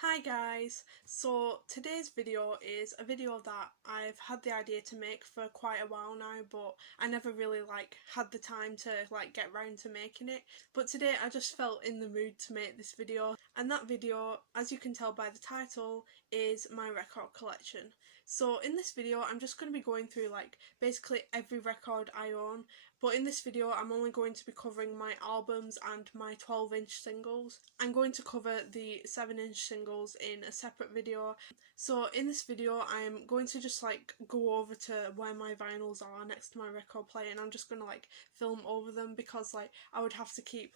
Hi guys, so today's video is a video that I've had the idea to make for quite a while now, but I never really had the time to get round to making it. But today I just felt in the mood to make this video, and that video, as you can tell by the title, is my record collection. So in this video I'm just going to be going through basically every record I own, but in this video I'm only going to be covering my albums and my 12-inch singles. I'm going to cover the 7-inch singles in a separate video. So in this video I'm going to just go over to where my vinyls are next to my record player, and I'm just going to film over them because I would have to keep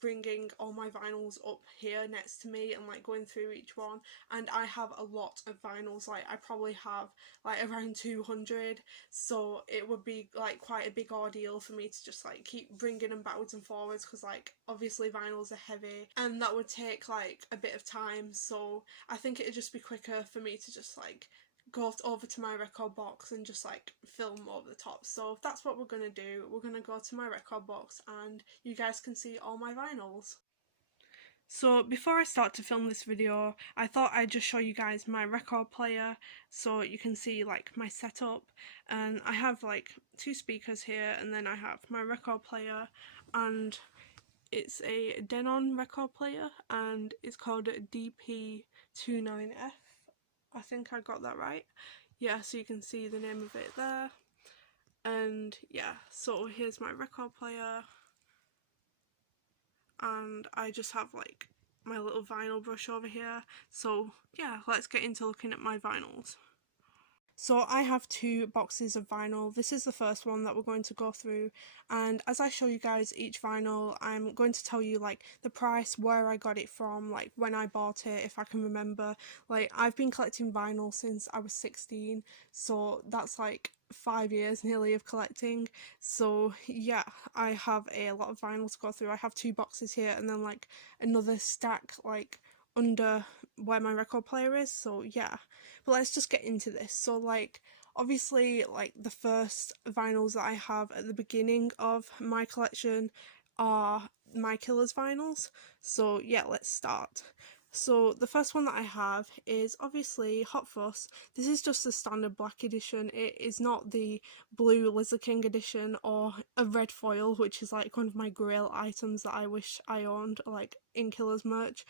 bringing all my vinyls up here next to me and going through each one, and I have a lot of vinyls. I probably have around 200, so it would be quite a big ordeal for me to just keep bringing them backwards and forwards because obviously vinyls are heavy and that would take a bit of time. So I think it'd just be quicker for me to just go over to my record box and just film over the top. So that's what we're gonna do. We're gonna go to my record box and you guys can see all my vinyls. So before I start to film this video, I thought I'd just show you guys my record player so you can see my setup. And I have two speakers here, and then I have my record player, and it's a Denon record player and it's called DP29F. I think I got that right. Yeah, so you can see the name of it there. And yeah, so here's my record player, and I just have my little vinyl brush over here. So yeah, let's get into looking at my vinyls. So I have two boxes of vinyl. This is the first one that we're going to go through, and as I show you guys each vinyl, I'm going to tell you the price, where I got it from, when I bought it, if I can remember. I've been collecting vinyl since I was 16, so that's 5 years nearly of collecting. So yeah, I have a lot of vinyl to go through. I have two boxes here and then another stack under where my record player is. So yeah, but let's just get into this. So obviously the first vinyls that I have at the beginning of my collection are my Killers vinyls. So yeah, let's start. So the first one that I have is obviously Hot Fuss. This is just the standard black edition. It is not the blue Lizard King edition or a red foil, which is one of my grail items that I wish I owned in Killers merch.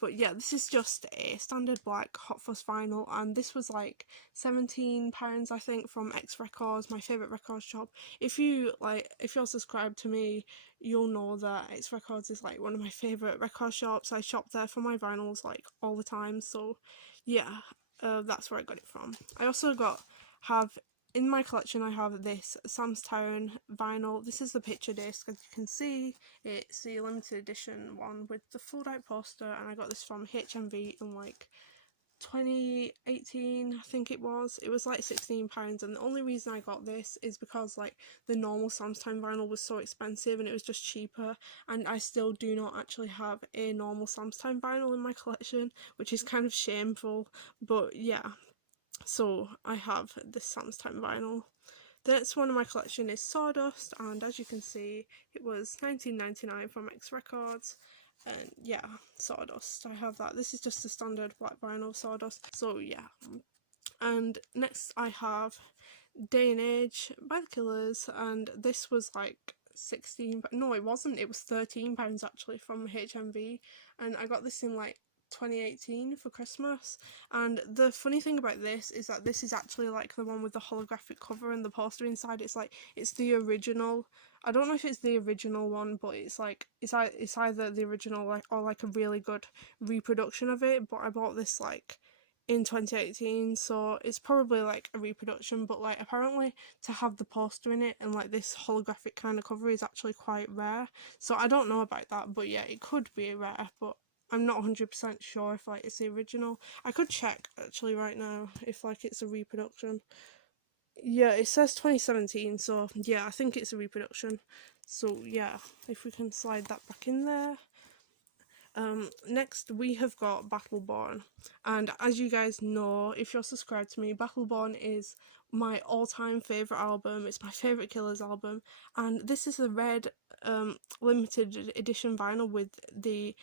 But yeah, this is just a standard black Hot Fuss vinyl, and this was £17 I think from X Records, my favourite record shop. If you're subscribed to me, you'll know that X Records is one of my favourite record shops. I shop there for my vinyls all the time. So yeah, that's where I got it from. I also have in my collection, I have this Sam's Town vinyl. This is the picture disc, as you can see. It's the limited edition one with the fold out poster, and I got this from HMV in 2018, I think it was. It was £16, and the only reason I got this is because the normal Sam's Town vinyl was so expensive and it was just cheaper, and I still do not actually have a normal Sam's Town vinyl in my collection, which is kind of shameful. But yeah, so I have this Sam's Town vinyl. The next one in my collection is Sawdust, and as you can see, it was £19.99 from X Records. And yeah, Sawdust, I have that. This is just the standard black vinyl Sawdust. So yeah. And next I have Day and Age by the Killers, and this was no, it wasn't, it was £13 actually from HMV, and I got this in 2018 for Christmas. And the funny thing about this is that this is actually the one with the holographic cover and the poster inside. It's the original. I don't know if it's the original one, but it's either the original or a really good reproduction of it. But I bought this in 2018, so it's probably a reproduction, but apparently to have the poster in it and this holographic kind of cover is actually quite rare. So I don't know about that, but yeah, it could be rare, but I'm not 100% sure if it's the original. I could check actually right now if it's a reproduction. Yeah, it says 2017, so yeah, I think it's a reproduction. So yeah, if we can slide that back in there. Next we have got Battleborn, and as you guys know, if you're subscribed to me, Battleborn is my all-time favourite album. It's my favourite Killers album, and this is the red limited edition vinyl with the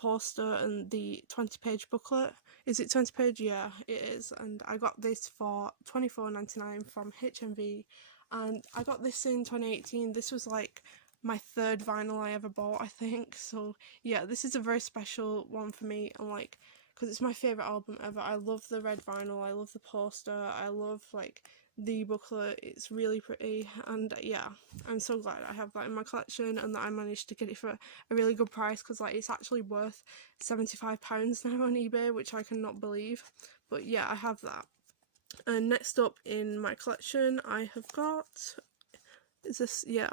poster and the 20-page booklet. Is it 20 page? Yeah, it is. And I got this for $24.99 from HMV, and I got this in 2018. This was like my third vinyl I ever bought, I think. So yeah, this is a very special one for me, and like, because it's my favourite album ever. I love the red vinyl, I love the poster, I love like the booklet. It's really pretty, and yeah, I'm so glad I have that in my collection and that I managed to get it for a really good price, because like it's actually worth £75 now on eBay, which I cannot believe. But yeah, I have that. And next up in my collection I have got, is this, yeah,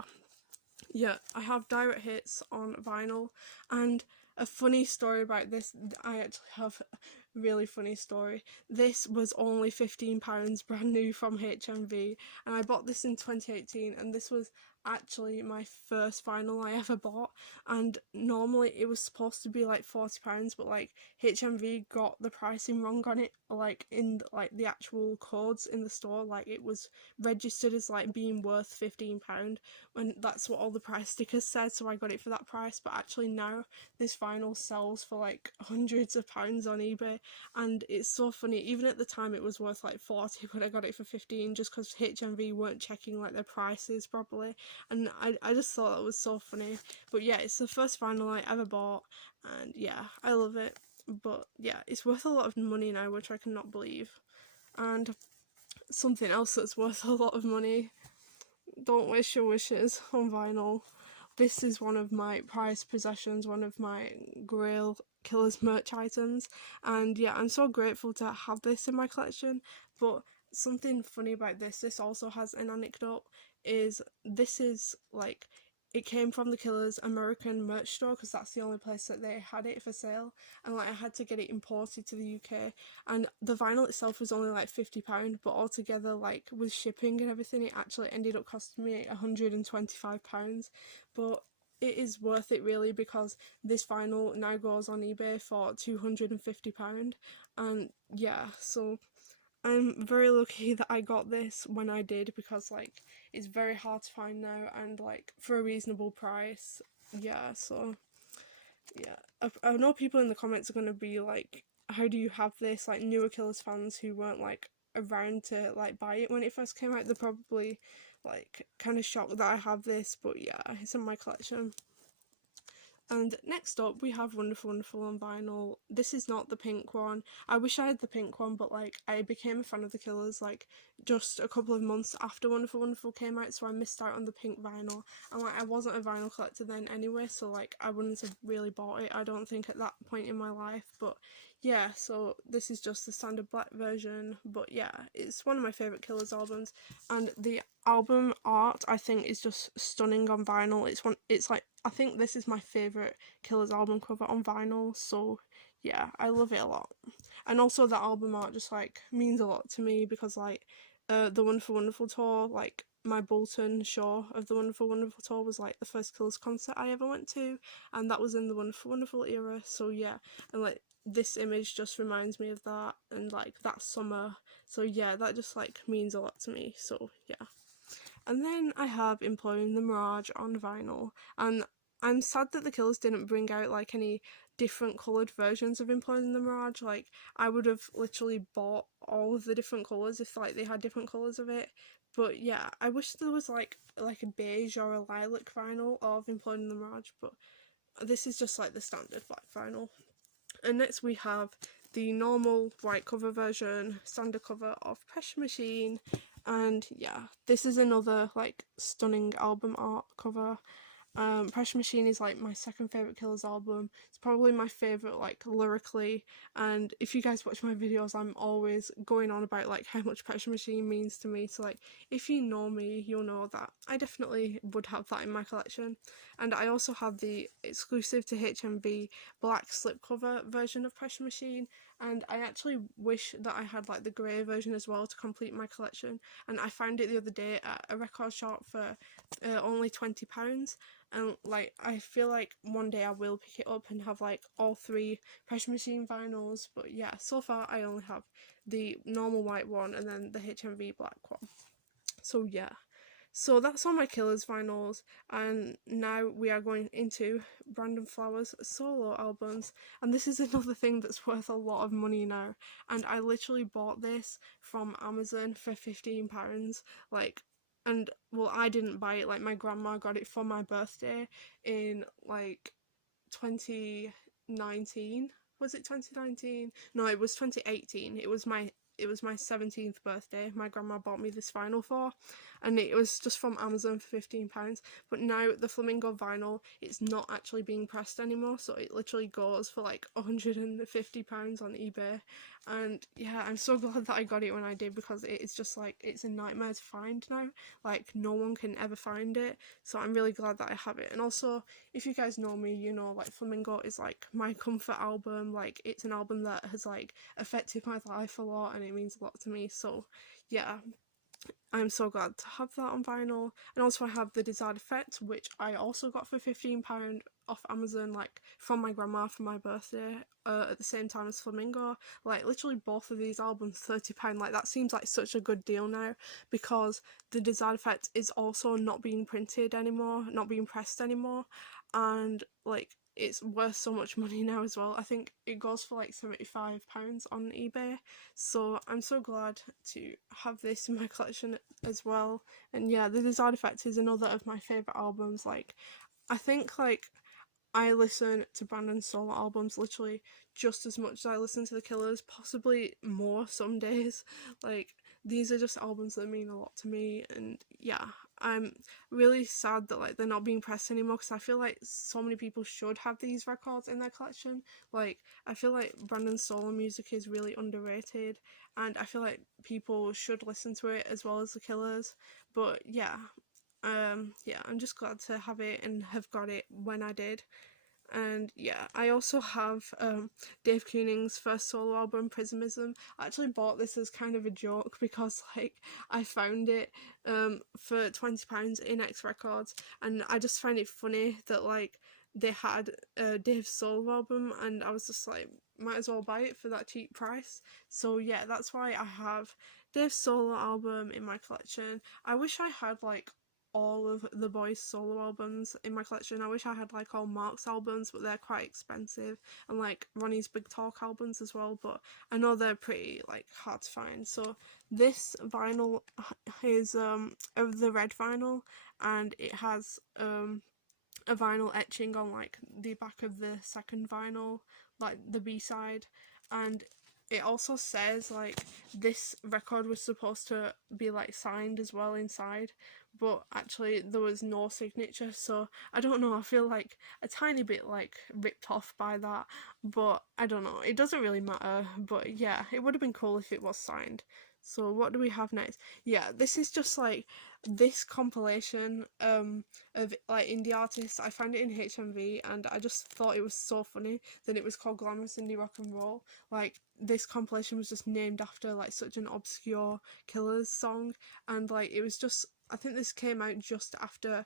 I have Direct Hits on vinyl. And a funny story about this, I actually have a really funny story. This was only £15 brand new from HMV, and I bought this in 2018, and this was actually my first vinyl I ever bought. And normally it was supposed to be like £40, but like HMV got the pricing wrong on it, like in like the actual codes in the store, like it was registered as like being worth £15, when that's what all the price stickers said, so I got it for that price. But actually now this vinyl sells for like hundreds of pounds on eBay, and it's so funny. Even at the time it was worth like 40, but I got it for 15 just because HMV weren't checking like their prices properly, and I just thought that was so funny. But yeah, it's the first vinyl I ever bought, and yeah, I love it. But yeah, it's worth a lot of money now, which I cannot believe. And something else that's worth a lot of money, Don't Wish Your Wishes on vinyl. This is one of my prized possessions, one of my Grail Killers merch items, and yeah, I'm so grateful to have this in my collection. But something funny about this also has an anecdote, is this is like, it came from the Killers American merch store, because that's the only place that they had it for sale, and like I had to get it imported to the UK, and the vinyl itself was only like £50, but altogether like with shipping and everything it actually ended up costing me £125. But it is worth it really, because this vinyl now goes on eBay for £250, and yeah, so I'm very lucky that I got this when I did, because like it's very hard to find now, and like for a reasonable price. Yeah, so yeah, I know people in the comments are going to be like, how do you have this? Like newer Killers fans who weren't like around to like buy it when it first came out, they're probably like kind of shocked that I have this, but yeah, it's in my collection. And next up we have Wonderful Wonderful on vinyl. This is not the pink one. I wish I had the pink one, but like I became a fan of the Killers like just a couple of months after Wonderful Wonderful came out, so I missed out on the pink vinyl, and like I wasn't a vinyl collector then anyway, so like I wouldn't have really bought it, I don't think, at that point in my life. But yeah, so this is just the standard black version. But yeah, it's one of my favourite Killers albums, and the album art I think is just stunning on vinyl. It's like, I think this is my favourite Killers album cover on vinyl, so yeah, I love it a lot. And also the album art just like means a lot to me, because like the Wonderful Wonderful tour, like my Bolton show of the Wonderful Wonderful tour was like the first Killers concert I ever went to, and that was in the Wonderful Wonderful era, so yeah, and like this image just reminds me of that, and like that summer, so yeah, that just like means a lot to me, so yeah. And then I have Employing the Mirage on vinyl, and I'm sad that the Killers didn't bring out like any different coloured versions of Employing the Mirage. Like I would have literally bought all of the different colours if like they had different colours of it. But yeah, I wish there was like a beige or a lilac vinyl of Employing the Mirage, but this is just like the standard black vinyl. And next we have the normal white cover version, standard cover of Pressure Machine. And yeah, this is another like stunning album art cover. Pressure Machine is like my second favourite Killers album. It's probably my favourite like lyrically, and if you guys watch my videos I'm always going on about like how much Pressure Machine means to me, so like if you know me you'll know that I definitely would have that in my collection. And I also have the exclusive to HMV black slipcover version of Pressure Machine, and I actually wish that I had like the grey version as well to complete my collection, and I found it the other day at a record shop for only £20, and like I feel like one day I will pick it up and have like all three Pressure Machine vinyls. But yeah, so far I only have the normal white one and then the HMV black one, so yeah. So that's all my Killers vinyls, and now we are going into Brandon Flowers' solo albums, and this is another thing that's worth a lot of money now, and I literally bought this from Amazon for £15, like, and well, I didn't buy it, like my grandma got it for my birthday in like 2019. Was it 2019? No, it was 2018. It was my 17th birthday. My grandma bought me this vinyl for, and it was just from Amazon for £15. But now the Flamingo vinyl, it's not actually being pressed anymore, so it literally goes for like £150 on eBay. And yeah, I'm so glad that I got it when I did, because it's just like, it's a nightmare to find now. Like, no one can ever find it, so I'm really glad that I have it. And also, if you guys know me, you know, like, Flamingo is like my comfort album. Like, it's an album that has like affected my life a lot, and it means a lot to me. So yeah, I'm so glad to have that on vinyl. And also I have The Desired Effect, which I also got for £15 off Amazon, like from my grandma for my birthday, at the same time as Flamingo. Like, literally both of these albums, £30. Like, that seems like such a good deal now, because The Desired Effect is also not being printed anymore, not being pressed anymore, and like, it's worth so much money now as well. I think it goes for like £75 on eBay, so I'm so glad to have this in my collection as well. And yeah, The Desired Effect is another of my favourite albums. Like, I think like I listen to Brandon's solo albums literally just as much as I listen to the Killers, possibly more some days. Like, these are just albums that mean a lot to me, and yeah, I'm really sad that like they're not being pressed anymore, because I feel like so many people should have these records in their collection. Like, I feel like Brandon's solo music is really underrated, and I feel like people should listen to it as well as the Killers. But yeah, yeah, I'm just glad to have it and have got it when I did. And yeah, I also have Dave Koenig's first solo album, Prismism. I actually bought this as kind of a joke, because like I found it for £20 in X Records, and I just find it funny that like they had Dave's solo album, and I was just like, might as well buy it for that cheap price. So yeah, that's why I have Dave's solo album in my collection. I wish I had like all of the boys' solo albums in my collection. I wish I had like all Mark's albums, but they're quite expensive, and like Ronnie's Big Talk albums as well, but I know they're pretty like hard to find. So this vinyl is of the red vinyl, and it has a vinyl etching on like the back of the second vinyl, like the B-side, and it also says like this record was supposed to be like signed as well inside, but actually there was no signature, so I don't know, I feel like a tiny bit like ripped off by that, but I don't know, it doesn't really matter. But yeah, it would have been cool if it was signed. So what do we have next? Yeah, this is just like this compilation of like indie artists. I found it in HMV, and I just thought it was so funny that it was called Glamorous Indie Rock and Roll. Like, this compilation was just named after like such an obscure Killers song, and like it was just, I think this came out just after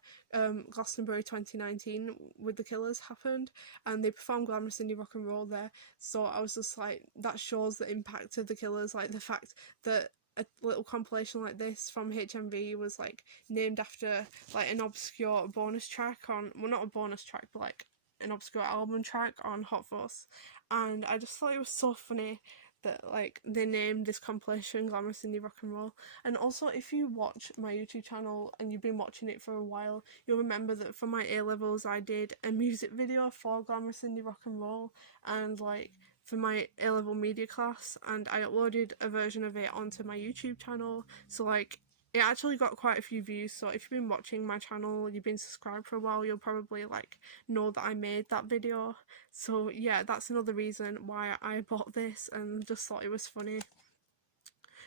Glastonbury 2019 with the Killers happened, and they performed Glamorous Indie Rock and Roll there. So I was just like, that shows the impact of the Killers, like the fact that a little compilation like this from HMV was like named after like an obscure bonus track on, well, not a bonus track, but like an obscure album track on Hot Fuss. And I just thought it was so funny that like they named this compilation Glamorous Indie Rock and Roll. And also, if you watch my YouTube channel and you've been watching it for a while, you'll remember that for my A-levels I did a music video for Glamorous Indie Rock and Roll, and like for my A-level media class, and I uploaded a version of it onto my YouTube channel. So like, it actually got quite a few views, so if you've been watching my channel, you've been subscribed for a while, you'll probably like know that I made that video. So yeah, that's another reason why I bought this, and just thought it was funny.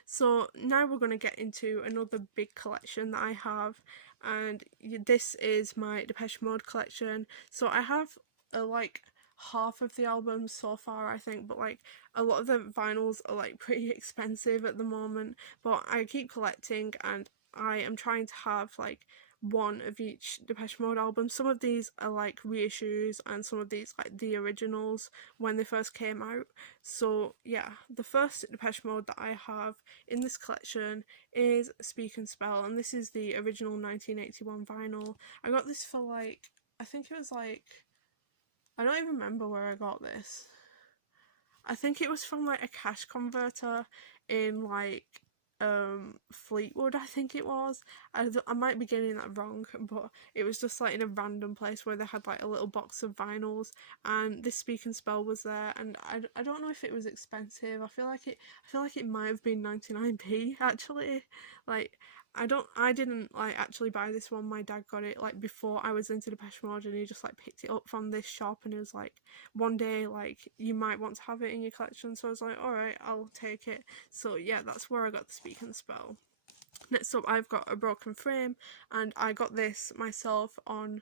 So now we're going to get into another big collection that I have, and this is my Depeche Mode collection. So I have like half of the albums so far, I think, but like a lot of the vinyls are like pretty expensive at the moment, but I keep collecting, and I am trying to have like one of each Depeche Mode album. Some of these are like reissues and some of these like the originals when they first came out. So yeah, the first Depeche Mode that I have in this collection is Speak and Spell, and this is the original 1981 vinyl. I got this for like, I think it was like, I don't even remember where I got this. I think it was from like a cash converter in like Fleetwood, I think it was. I might be getting that wrong, but it was just like in a random place where they had like a little box of vinyls, and this Speak and Spell was there, and I don't know if it was expensive. I feel like it might have been 99p actually. Like I didn't like actually buy this one. My dad got it like before I was into Depeche Mode, and he just like picked it up from this shop, and it was like, one day like you might want to have it in your collection. So I was like, alright, I'll take it. So yeah, that's where I got the Speak and Spell. Next up, I've got A Broken Frame, and I got this myself on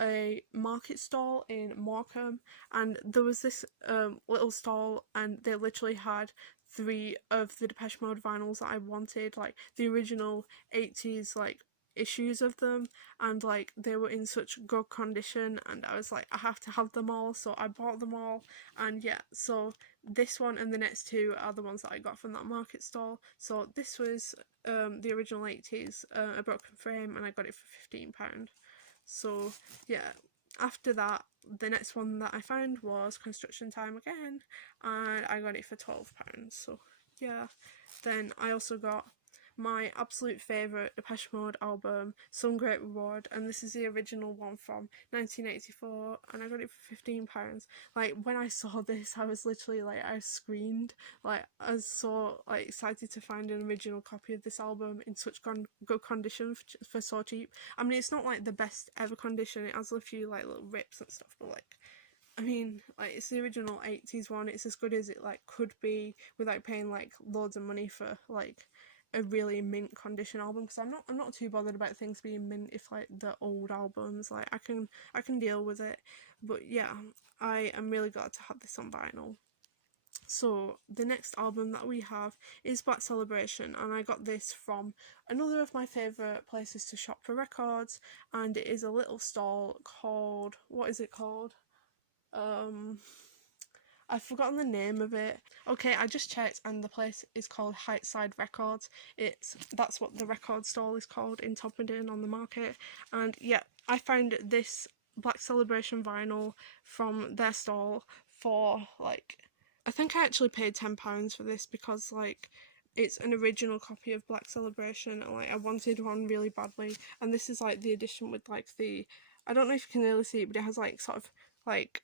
a market stall in Morecambe, and there was this little stall, and they literally had 3 of the Depeche Mode vinyls that I wanted, like the original 80s like issues of them, and like they were in such good condition, and I was like, I have to have them all, so I bought them all. And yeah, so this one and the next 2 are the ones that I got from that market stall. So this was the original 80s A Broken Frame, and I got it for £15. So yeah, after that, the next one that I found was Construction Time again, and I got it for £12. So yeah, then I also got my absolute favourite Depeche Mode album, Some Great Reward, and this is the original one from 1984, and I got it for £15. Like, when I saw this, I was literally like, I screamed. Like, I was so like excited to find an original copy of this album in such good condition for so cheap. I mean, it's not like the best ever condition, it has a few like little rips and stuff, but like, I mean, like, it's the original 80s one, it's as good as it like could be without paying like loads of money for like a really mint condition album, because I'm not too bothered about things being mint if like the old albums, like I can deal with it. But yeah, I am really glad to have this on vinyl. So the next album that we have is Black Celebration, and I got this from another of my favourite places to shop for records, and it is a little stall called, what is it called? I've forgotten the name of it. Okay, I just checked, and the place is called Heightside Records. That's what the record stall is called in Todmorden on the market. And yeah, I found this Black Celebration vinyl from their stall for like, I think I actually paid £10 for this, because like it's an original copy of Black Celebration, and like I wanted one really badly. And this is like the edition with like the, I don't know if you can really see it, but it has like sort of like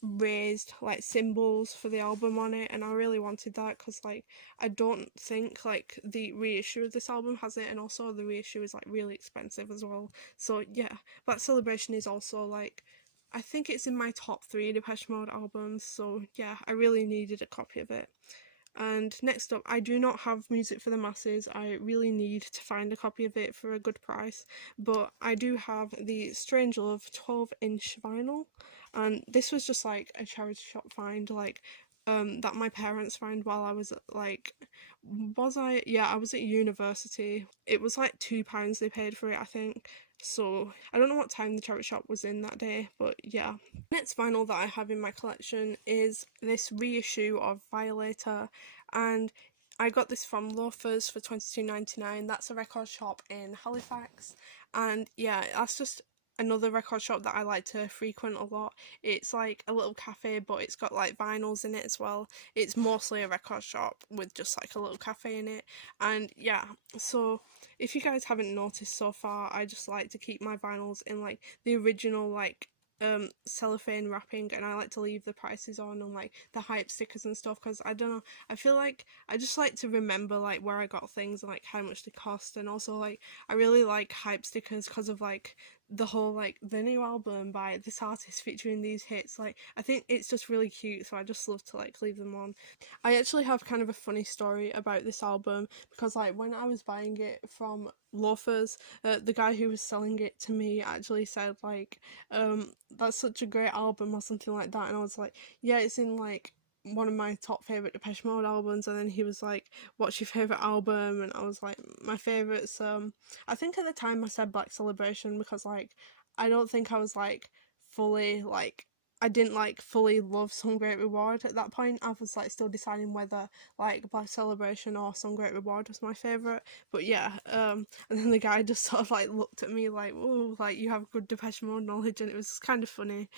raised like symbols for the album on it, and I really wanted that, because like I don't think like the reissue of this album has it, and also the reissue is like really expensive as well. So yeah, Black Celebration is also like, I think it's in my top 3 Depeche Mode albums, so yeah, I really needed a copy of it. And next up, I do not have Music for the Masses. I really need to find a copy of it for a good price, but I do have the Strange Love 12-inch vinyl, and this was just like a charity shop find, like that my parents found while I was at like, I was at university. It was like £2 they paid for it, I think. So I don't know what time the charity shop was in that day, but yeah. Next vinyl that I have in my collection is this reissue of Violator, and I got this from Loafers for $22.99. That's a record shop in Halifax, and yeah, that's just another record shop that I like to frequent a lot. It's like a little cafe, but it's got like vinyls in it as well. It's mostly a record shop with just like a little cafe in it, and yeah, so if you guys haven't noticed so far, I just like to keep my vinyls in like the original like cellophane wrapping, and I like to leave the prices on and like the hype stickers and stuff, because I don't know, I feel like I just like to remember like where I got things and like how much they cost. And also like I really like hype stickers because of like the whole like the new album by this artist featuring these hits. Like I think it's just really cute, so I just love to like leave them on. I actually have kind of a funny story about this album, because like when I was buying it from Loafers, the guy who was selling it to me actually said like that's such a great album or something like that, and I was like, yeah, it's in like one of my top favourite Depeche Mode albums, and then he was like, what's your favourite album? And I was like, my favourites, I think at the time I said Black Celebration, because like I don't think I was like fully like, I didn't like fully love Some Great Reward at that point. I was like still deciding whether like Black Celebration or Some Great Reward was my favourite. But yeah, and then the guy just sort of like looked at me like, oh, like you have good Depeche Mode knowledge, and it was kind of funny.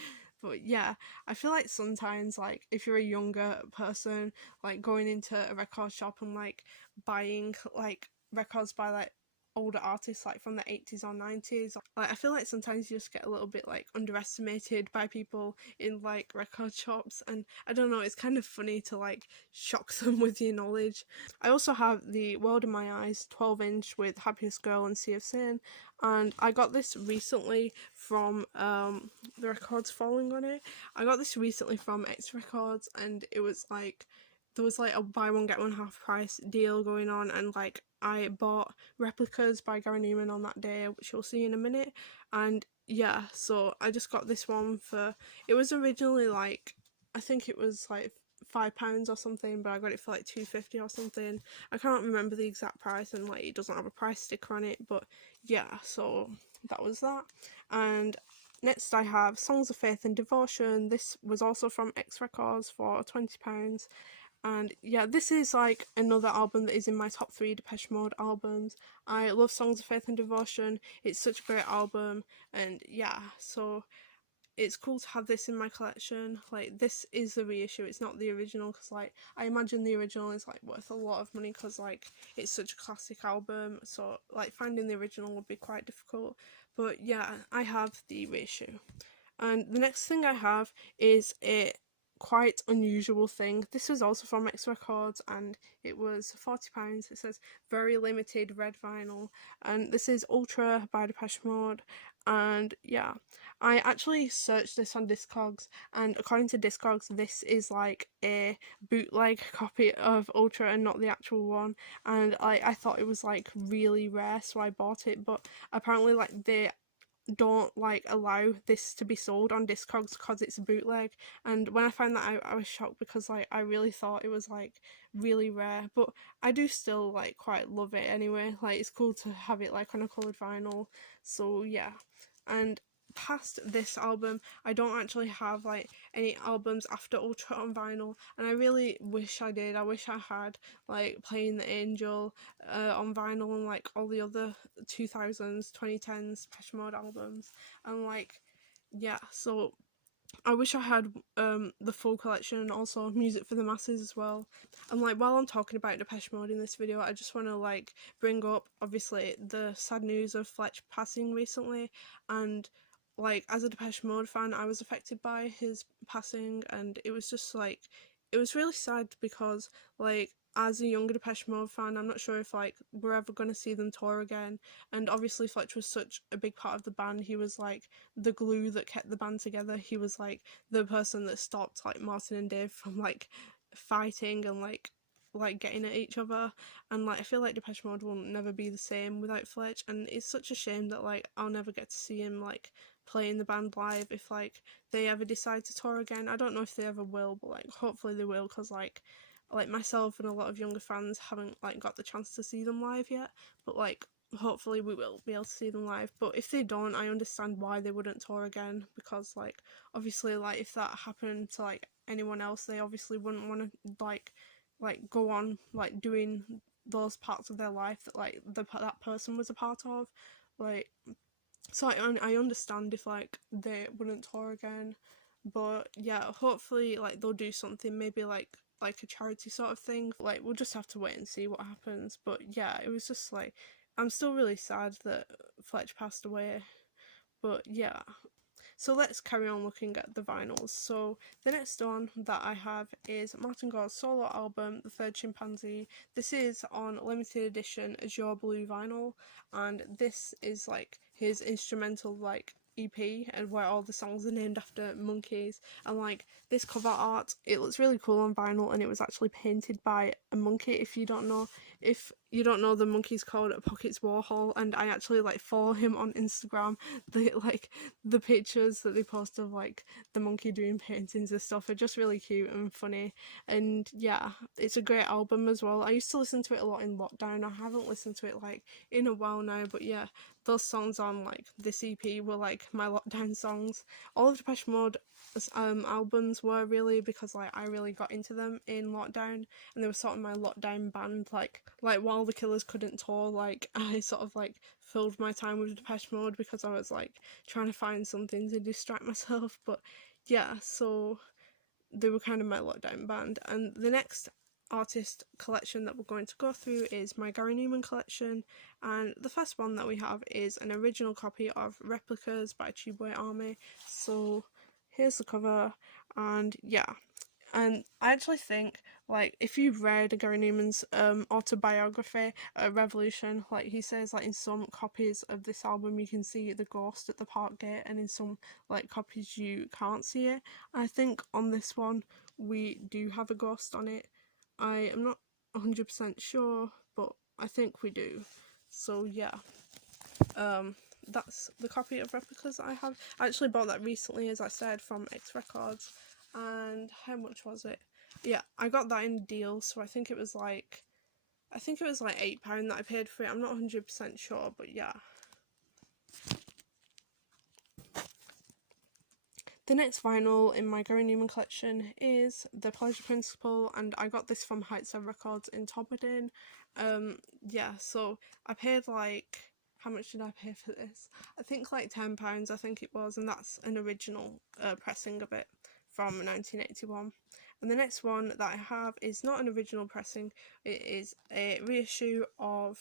But yeah, I feel like sometimes like if you're a younger person, like going into a record shop and like buying like records by like older artists like from the 80s or 90s, like I feel like sometimes you just get a little bit like underestimated by people in like record shops, and I don't know, it's kind of funny to like shock them with your knowledge. I also have the World in My Eyes 12-inch with Happiest Girl and Sea of Sin, and I got this recently from the records following on it. I got this recently from X Records, and it was like there was like a buy one get one half price deal going on, and like I bought Replicas by Gary Numan on that day, which you'll see in a minute. And yeah, so I just got this one for, it was originally like, I think it was like £5 or something, but I got it for like £2.50 or something. I can't remember the exact price, and like it doesn't have a price sticker on it, but yeah, so that was that. And next I have Songs of Faith and Devotion. This was also from X Records for £20. And yeah, this is like another album that is in my top 3 Depeche Mode albums. I love Songs of Faith and Devotion. It's such a great album, and yeah, so it's cool to have this in my collection. Like, this is the reissue, it's not the original, because like I imagine the original is like worth a lot of money, because like it's such a classic album, so like finding the original would be quite difficult. But yeah, I have the reissue. And the next thing I have is a quite unusual thing. This was also from X Records, and it was £40. It says very limited red vinyl, and this is Ultra by Depeche Mode. And yeah, I actually searched this on Discogs, and according to Discogs, this is like a bootleg copy of Ultra and not the actual one. And I thought it was like really rare, so I bought it. But apparently, like they don't like allow this to be sold on Discogs because it's a bootleg. And when I found that out, I was shocked, because like I really thought it was like really rare. But I do still like quite love it anyway. Like, it's cool to have it like on a coloured vinyl. So yeah. And past this album, I don't actually have like any albums after Ultra on vinyl, and I really wish I did. I wish I had like Playing the Angel on vinyl, and like all the other 2000s 2010s Depeche Mode albums, and like yeah, so I wish I had the full collection, and also Music for the Masses as well. And like, while I'm talking about Depeche Mode in this video, I just want to like bring up obviously the sad news of Fletch passing recently. And like, as a Depeche Mode fan, I was affected by his passing, and it was just like, it was really sad, because like as a younger Depeche Mode fan, I'm not sure if like we're ever going to see them tour again. And obviously Fletch was such a big part of the band. He was like the glue that kept the band together. He was like the person that stopped like Martin and Dave from like fighting and like getting at each other. And like, I feel like Depeche Mode will never be the same without Fletch, and it's such a shame that like I'll never get to see him like playing the band live if like they ever decide to tour again. I don't know if they ever will, but like hopefully they will, because like myself and a lot of younger fans haven't like got the chance to see them live yet, but like hopefully we will be able to see them live. But if they don't, I understand why they wouldn't tour again, because like obviously like if that happened to like anyone else, they obviously wouldn't want to like go on like doing those parts of their life that like that person was a part of, like. So I understand if like they wouldn't tour again. But yeah, hopefully like they'll do something, maybe like a charity sort of thing. Like, we'll just have to wait and see what happens. But yeah, it was just like, I'm still really sad that Fletch passed away. But yeah, so let's carry on looking at the vinyls. So the next one that I have is Martingale's solo album, The Third Chimpanzee. This is on limited edition Azure Blue vinyl, and this is like his instrumental like EP, and where all the songs are named after monkeys. And like, this cover art, it looks really cool on vinyl, and it was actually painted by a monkey. If you don't know, if you don't know, the monkey's called Pockets Warhol, and I actually like follow him on Instagram. The pictures that they post of like the monkey doing paintings and stuff are just really cute and funny. And yeah, it's a great album as well. I used to listen to it a lot in lockdown. I haven't listened to it like in a while now, but yeah, those songs on like this EP were like my lockdown songs. All of Depeche Mode albums were, really, because like I really got into them in lockdown, and they were sort of my lockdown band. Like while the Killers couldn't tour, like I sort of like filled my time with Depeche Mode because I was like trying to find something to distract myself. But yeah, so they were kind of my lockdown band. And the next artist collection that we're going to go through is my Gary Numan collection, and the first one that we have is an original copy of Replicas by Tubeway Army. So here's the cover, and yeah, and I actually think, like, if you've read Gary Numan's autobiography, Revolution, like, he says, like, in some copies of this album you can see the ghost at the park gate, and in some, like, copies you can't see it. I think on this one we do have a ghost on it. I am not 100% sure, but I think we do. So yeah, that's the copy of Replicas that I have. I actually bought that recently, as I said, from X Records. And how much was it? Yeah, I got that in a deal, so I think it was like £8 that I paid for it. I'm not 100% sure, but yeah. The next vinyl in my Gary Numan collection is The Pleasure Principle, and I got this from HAIM Records in Toberdin. Yeah, so I paid like, how much did I pay for this? I think like £10, I think it was, and that's an original pressing of it from 1981. And the next one that I have is not an original pressing, it is a reissue of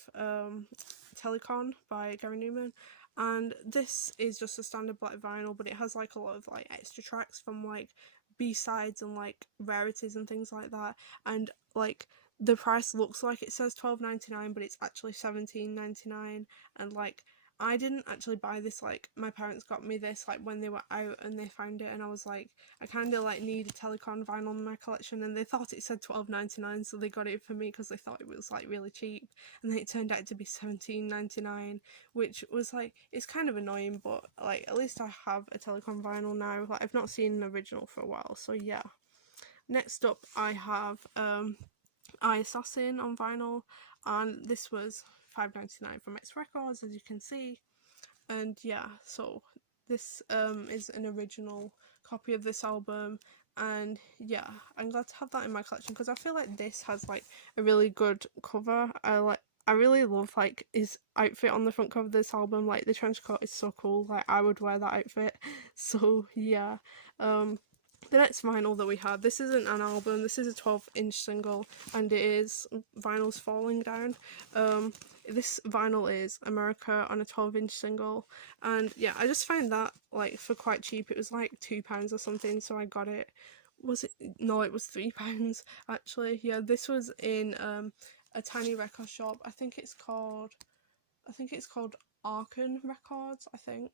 Telecon by Gary Numan. And this is just a standard black vinyl, but it has like a lot of like extra tracks from like B-sides and like rarities and things like that. And like the price looks like it says $12.99, but it's actually $17.99. And like, I didn't actually buy this, like my parents got me this like when they were out and they found it, and I was like, I kind of like need a Telecon vinyl in my collection, and they thought it said $12.99, so they got it for me because they thought it was like really cheap, and then it turned out to be $17.99, which was like, it's kind of annoying, but like at least I have a Telecon vinyl now. Like, I've not seen an original for a while, so yeah. Next up I have I Assassin on vinyl, and this was $5.99 from X Records, as you can see. And yeah, so this is an original copy of this album, and yeah, I'm glad to have that in my collection because I feel like this has like a really good cover. I really love like his outfit on the front cover of this album. Like, the trench coat is so cool, like I would wear that outfit. So yeah, the next vinyl that we have, this isn't an album, this is a 12-inch single, and it is Vinyl's Falling Down. This vinyl is America on a 12-inch single, and yeah, I just found that like for quite cheap. It was like £2 or something, so I got it. Was it? No, it was £3 actually. Yeah, this was in a tiny record shop. I think it's called Arkan Records, I think.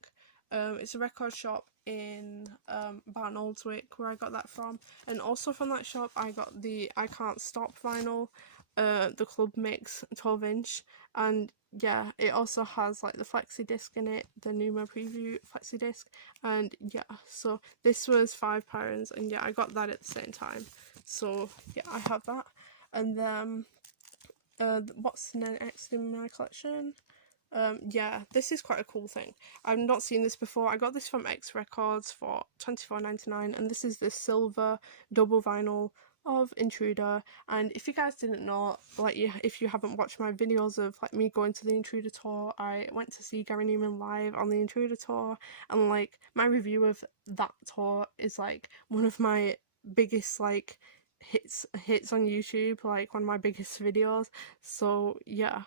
It's a record shop in Barton Oldswick where I got that from, and also from that shop I got the I Can't Stop vinyl, the Club Mix 12-inch, and yeah, it also has like the flexi disc in it, the Numan preview flexi disc, and yeah, so this was £5, and yeah, I got that at the same time, so yeah, I have that. And then what's next in my collection? Yeah, this is quite a cool thing. I've not seen this before. I got this from X Records for $24.99, and this is the silver double vinyl of Intruder. And if you guys didn't know, like, if you haven't watched my videos of like me going to the Intruder tour, I went to see Gary Numan live on the Intruder tour, and like my review of that tour is like one of my biggest like hits on YouTube, like one of my biggest videos. So yeah,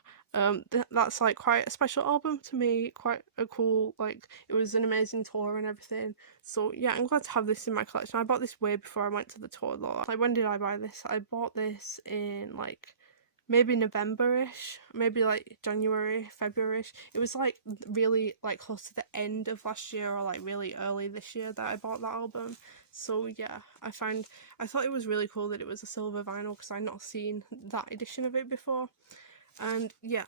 that's like quite a special album to me, quite a cool, like, it was an amazing tour and everything. So yeah, I'm glad to have this in my collection. I bought this way before I went to the tour though. Like, when did I buy this? I bought this in like maybe November-ish, maybe like January, February-ish. It was like really like close to the end of last year, or like really early this year, that I bought that album. So yeah, I thought it was really cool that it was a silver vinyl because I'd not seen that edition of it before. And yeah,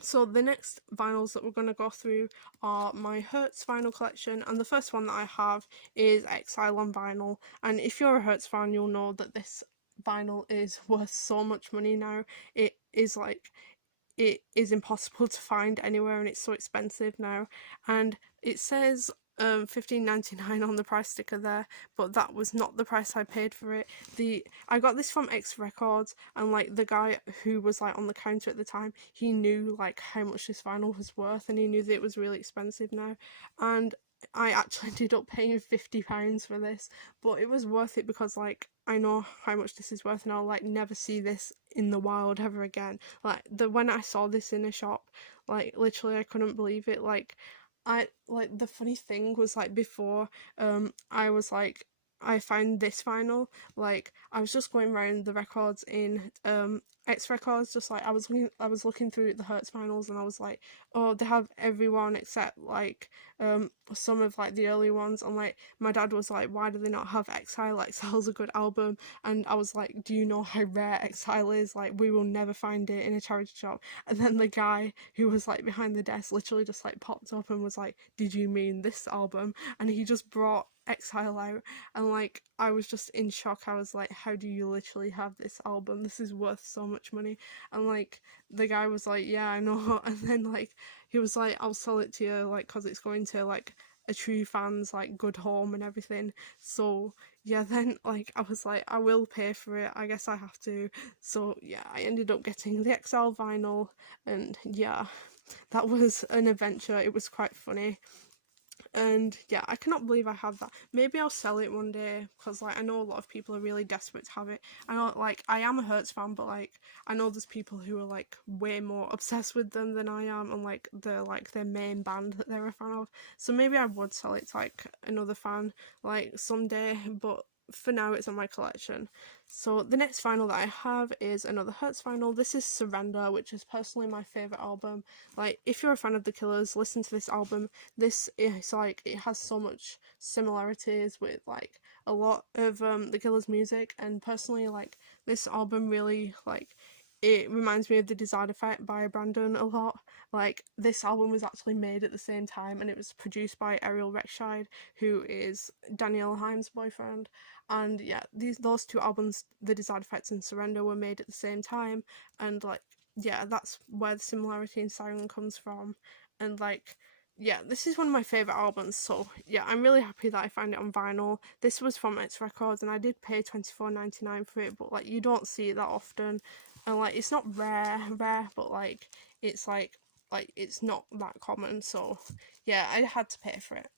so the next vinyls that we're going to go through are my Hertz vinyl collection, and the first one that I have is Exile on vinyl. And if you're a Hertz fan, you'll know that this vinyl is worth so much money now. It is impossible to find anywhere, and it's so expensive now. And it says $15.99 on the price sticker there, but that was not the price I paid for it. I got this from X Records, and like the guy who was like on the counter at the time, he knew like how much this vinyl was worth, and he knew that it was really expensive now. And I actually ended up paying £50 for this, but it was worth it because like I know how much this is worth, and I'll like never see this in the wild ever again. Like when I saw this in a shop, like literally I couldn't believe it. Like the funny thing was like before I was like I found this vinyl, like I was just going around the records in X Records, just like I was looking through the Hertz vinyls, and I was like, oh, they have everyone except like some of like the early ones. And like my dad was like, why do they not have Exile? Exile's a good album. And I was like, do you know how rare Exile is? Like we will never find it in a charity shop. And then the guy who was like behind the desk literally just like popped up and was like, did you mean this album? And he just brought Exile out, and like I was just in shock. I was like, how do you literally have this album? This is worth so much money. And like the guy was like, yeah, I know. And then like he was like, I'll sell it to you, like, because it's going to like a true fan's like good home and everything. So yeah, then like I was like, I will pay for it, I guess I have to. So yeah, I ended up getting the Exile vinyl, and yeah, that was an adventure. It was quite funny. And yeah, I cannot believe I have that. Maybe I'll sell it one day, because like I know a lot of people are really desperate to have it. I know like I am a Hertz fan, but like I know there's people who are like way more obsessed with them than I am, and like they're like their main band that they're a fan of. So maybe I would sell it to like another fan like someday, but for now it's on my collection. So the next vinyl that I have is another Hertz vinyl. This is Surrender, which is personally my favourite album. Like if you're a fan of The Killers, listen to this album. This is like, it has so much similarities with like a lot of The Killers music, and personally like this album really like, it reminds me of The Desired Effect by Brandon a lot. Like this album was actually made at the same time, and it was produced by Ariel Rechtshaid, who is Danielle Haim's boyfriend. And yeah, those two albums, The Desired Effects and Surrender, were made at the same time, and like yeah, that's where the similarity in styling comes from. And like yeah, this is one of my favourite albums, so yeah, I'm really happy that I found it on vinyl. This was from X Records, and I did pay $24.99 for it, but like you don't see it that often, and like it's not rare, but like it's like it's not that common, so yeah, I had to pay for it.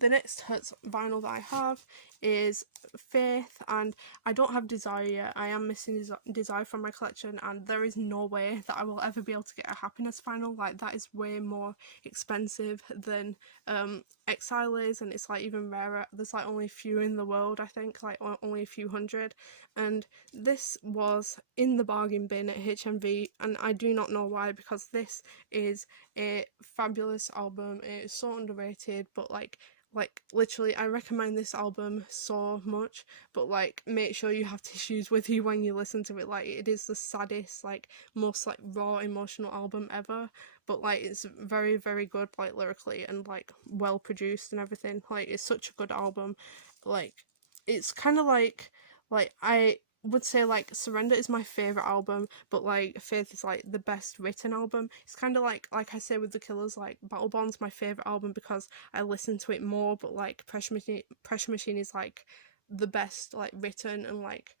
The next Hertz vinyl that I have is Faith, and I don't have Desire yet. I am missing Desire from my collection, and there is no way that I will ever be able to get a Happiness vinyl. Like that is way more expensive than Exile is, and it's like even rarer. There's like only a few in the world, I think, like only a few hundred. And this was in the bargain bin at HMV, and I do not know why, because this is a fabulous album. It is so underrated, but like literally I recommend this album so much, but like make sure you have tissues with you when you listen to it. Like it is the saddest, like most like raw emotional album ever, but like it's very, very good, like lyrically, and like well produced and everything. Like it's such a good album. Like it's kind of like I would say like Surrender is my favourite album, but like Faith is like the best written album. It's kind of like I say with The Killers, like Battleborn's my favourite album because I listen to it more, but like Pressure Machine is like the best like written, and like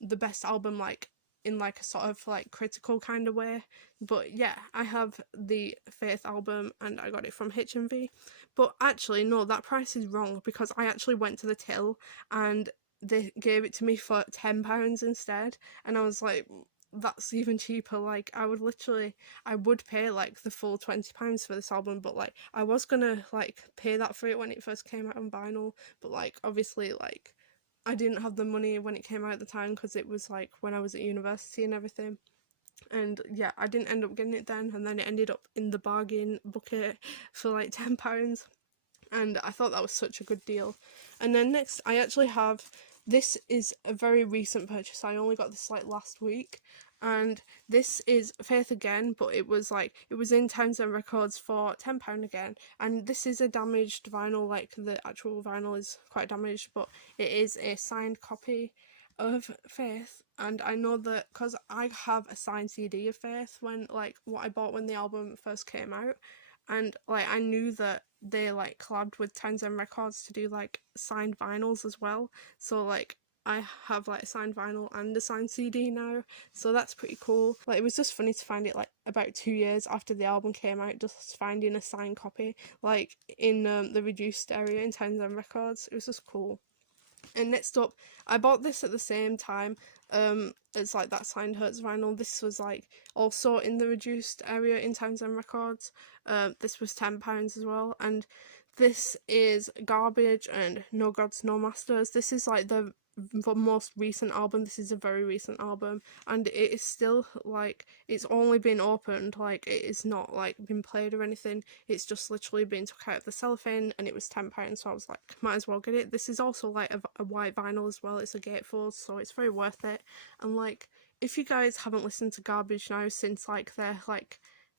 the best album like in like a sort of like critical kind of way. But yeah, I have the Faith album, and I got it from HMV. But actually no, that price is wrong, because I actually went to the till and they gave it to me for £10 instead, and I was like, that's even cheaper. Like I would pay like the full £20 for this album, but like I was gonna like pay that for it when it first came out on vinyl, but like obviously like I didn't have the money when it came out at the time, because it was like when I was at university and everything. And yeah, I didn't end up getting it then, and then it ended up in the bargain bucket for like £10, and I thought that was such a good deal. And then next I actually have, this is a very recent purchase, I only got this like last week, and this is Faith again, but it was in Townsend Records for £10 again, and this is a damaged vinyl, like the actual vinyl is quite damaged, but it is a signed copy of Faith. And I know that because I have a signed CD of Faith, when what I bought when the album first came out, and I knew that they collabed with Townsend Records to do signed vinyls as well, so I have a signed vinyl and a signed CD now, so that's pretty cool. It was just funny to find it about 2 years after the album came out, just finding a signed copy in the reduced area in Townsend Records. It was just cool. And next up, I bought this at the same time as that signed Hertz vinyl. This was also in the reduced area in Townsend Records. This was £10 as well, and this is Garbage and No Gods No Masters. This is the most recent album. This is a very recent album, and it is still it's only been opened, it is not been played or anything. It's just literally been took out of the cellophane, and it was £10, so I was might as well get it. This is also a white vinyl as well. It's a gatefold, so it's very worth it. And if you guys haven't listened to Garbage now since their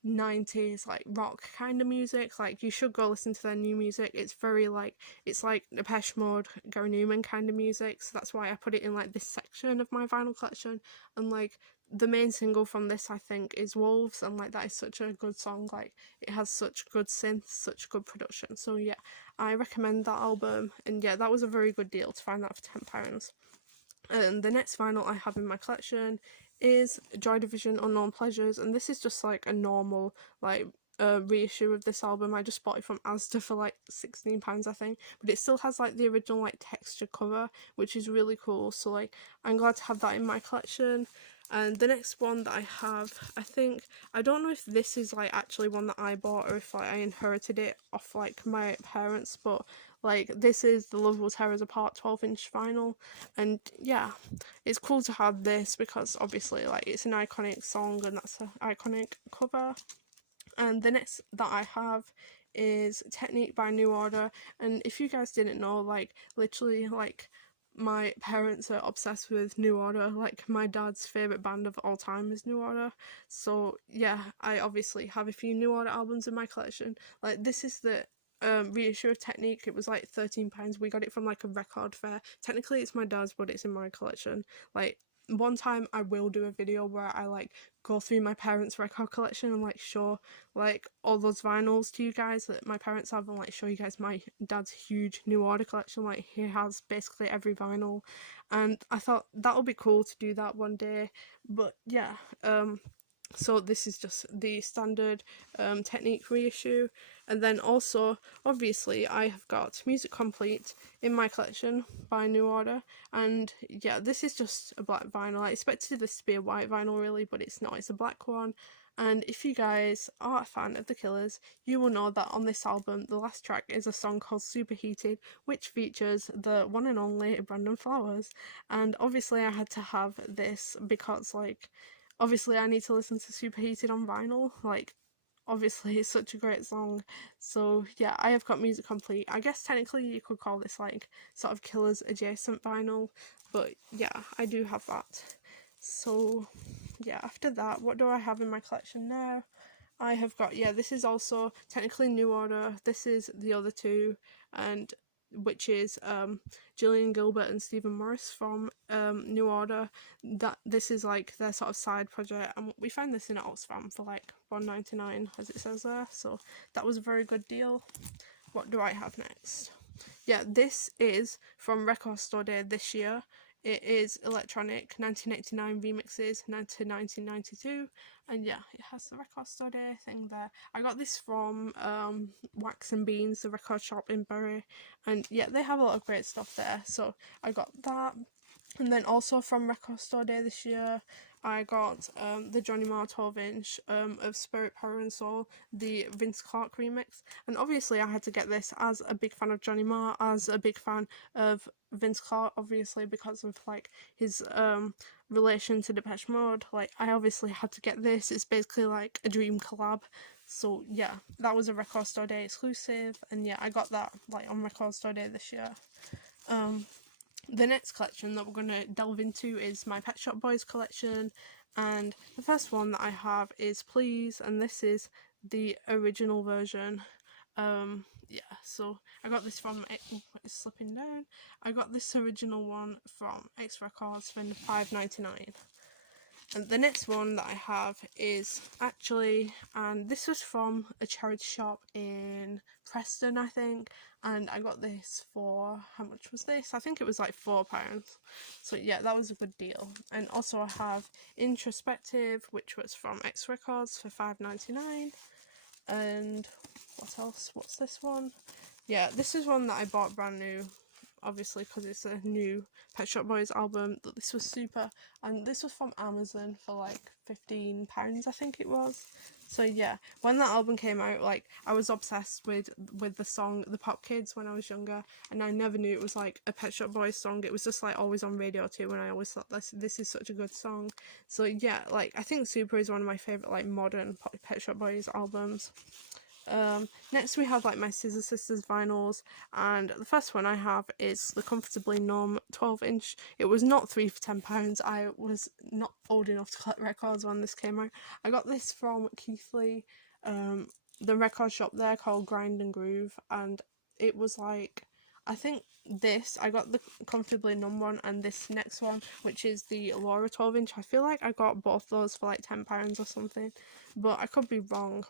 90s rock kind of music, you should go listen to their new music. It's very it's Depeche Mode, Gary Numan kind of music, so that's why I put it in this section of my vinyl collection. And the main single from this, I think, is Wolves, and that is such a good song. It has such good synths, such good production, so yeah, I recommend that album. And yeah, that was a very good deal to find that for £10. And the next vinyl I have in my collection is Joy Division Unknown Pleasures, and this is just a normal reissue of this album. I just bought it from Asda for £16, I think, but it still has the original texture cover, which is really cool, so I'm glad to have that in my collection. And the next one that I have, I don't know if this is actually one that I bought or if I inherited it off my parents, but this is The Love Will Tear Us Apart 12-inch vinyl. And yeah, it's cool to have this because obviously it's an iconic song and that's an iconic cover. And the next that I have is Technique by New Order, and if you guys didn't know, literally my parents are obsessed with New Order. My dad's favourite band of all time is New Order, so yeah, I obviously have a few New Order albums in my collection. This is the reissue of Technique. It was £13. We got it from a record fair. Technically it's my dad's, but it's in my collection. One time I will do a video where I go through my parents' record collection and show all those vinyls to you guys that my parents have, and show you guys my dad's huge New Order collection. He has basically every vinyl, and I thought that would be cool to do that one day. But yeah, so this is just the standard Technique reissue. And then also, obviously, I have got Music Complete in my collection by New Order. And yeah, this is just a black vinyl. I expected this to be a white vinyl really, but it's not. It's a black one. And if you guys are a fan of The Killers, you will know that on this album, the last track is a song called Superheated, which features the one and only Brandon Flowers. And obviously I had to have this because obviously I need to listen to Superheated on vinyl. Obviously it's such a great song. So yeah, I have got Music Complete. I guess technically you could call this sort of Killers adjacent vinyl, but yeah, I do have that. So yeah, after that, what do I have in my collection now? I have got, yeah, this is also technically New Order. This is the other two, and which is Gillian Gilbert and Stephen Morris from New Order. This is their sort of side project, and we found this in Oxfam for £1.99 as it says there, so that was a very good deal. What do I have next? Yeah, this is from Record Store Day this year. It is electronic 1989 remixes to 1992, and yeah, it has the Record Store Day thing there. I got this from Wax and Beans, the record shop in Bury, and yeah, they have a lot of great stuff there, so I got that. And then also from Record Store Day this year, I got the Johnny Marr 12-inch of Spirit, Power and Soul, the Vince Clarke remix. And obviously I had to get this as a big fan of Johnny Marr, as a big fan of Vince Clarke, obviously because of his relation to Depeche Mode. I obviously had to get this. It's basically a dream collab. So yeah, that was a Record Store Day exclusive, and yeah, I got that on Record Store Day this year. The next collection that we're going to delve into is my Pet Shop Boys collection, And the first one that I have is Please, and this is the original version. Yeah, so I got this from, it's slipping down. I got this original one from X Records for $5.99. And the next one that I have is actually, and this was from a charity shop in Preston, I think, and I got this for, how much was this? I think it was like £4. So yeah, that was a good deal. And also I have Introspective, which was from X Records for $5.99. And what else? What's this one? Yeah, this is one that I bought brand new, obviously because it's a new Pet Shop Boys album. This was super, and this was from Amazon for like £15, I think it was. So yeah, when that album came out, like, I was obsessed with the song The Pop Kids when I was younger, and I never knew it was like a Pet Shop Boys song. It was just like always on Radio 2, and I always thought this is such a good song. So yeah, like, I think Super is one of my favourite like modern Pet Shop Boys albums. Next we have like my Scissor Sisters vinyls, and the first one I have is the Comfortably Numb 12-inch. It was not 3 for £10. I was not old enough to collect records when this came out. I got this from Kylie, the record shop there called Grind and Groove, and it was like, I think I got the Comfortably Numb one, and this next one, which is the Laura 12-inch, I feel like I got both those for like £10 or something, but I could be wrong.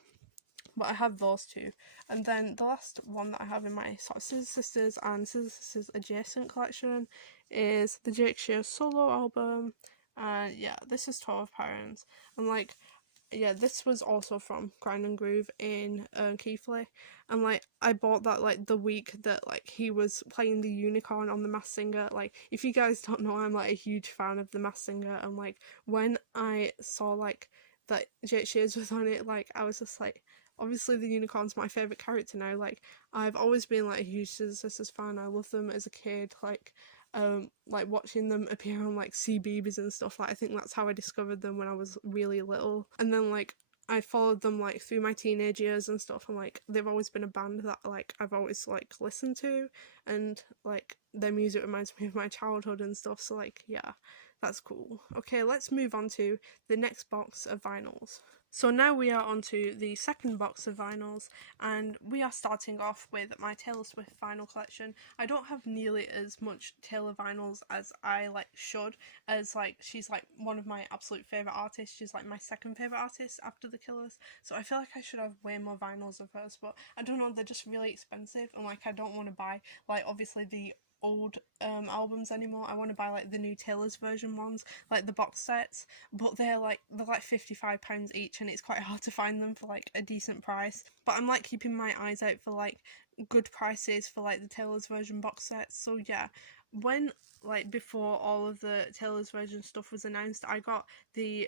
But I have those two. And then the last one that I have in my sort of Scissor Sisters and Scissor Sisters adjacent collection is the Jakeshare solo album. And yeah, this is £12. And like, yeah, this was also from Grind and Groove in Keighley, and like, I bought that like the week that like he was playing the unicorn on The Masked Singer. Like, if you guys don't know, I'm like a huge fan of The Masked Singer, and like when I saw like that Jakeshare's was on it, like, I was just like, obviously the unicorn's my favourite character now. Like, I've always been like a huge Scissor Sisters fan. I loved them as a kid, like watching them appear on like CBeebies and stuff. Like, I think that's how I discovered them when I was really little, and then like I followed them like through my teenage years and stuff, and like they've always been a band that like I've always like listened to, and like their music reminds me of my childhood and stuff. So like, yeah, that's cool. Okay, let's move on to the next box of vinyls. So now we are on to the second box of vinyls, and we are starting off with my Taylor Swift vinyl collection. I don't have nearly as much Taylor vinyls as I like should, as like she's like one of my absolute favourite artists. She's like my second favourite artist after The Killers, so I feel like I should have way more vinyls of hers, but I don't know, they're just really expensive, and like I don't want to buy like obviously the old albums anymore. I want to buy like the new Taylor's version ones, like the box sets, but they're like £55 each, and it's quite hard to find them for like a decent price. But I'm like keeping my eyes out for like good prices for like the Taylor's version box sets. So yeah, when like before all of the Taylor's version stuff was announced, I got the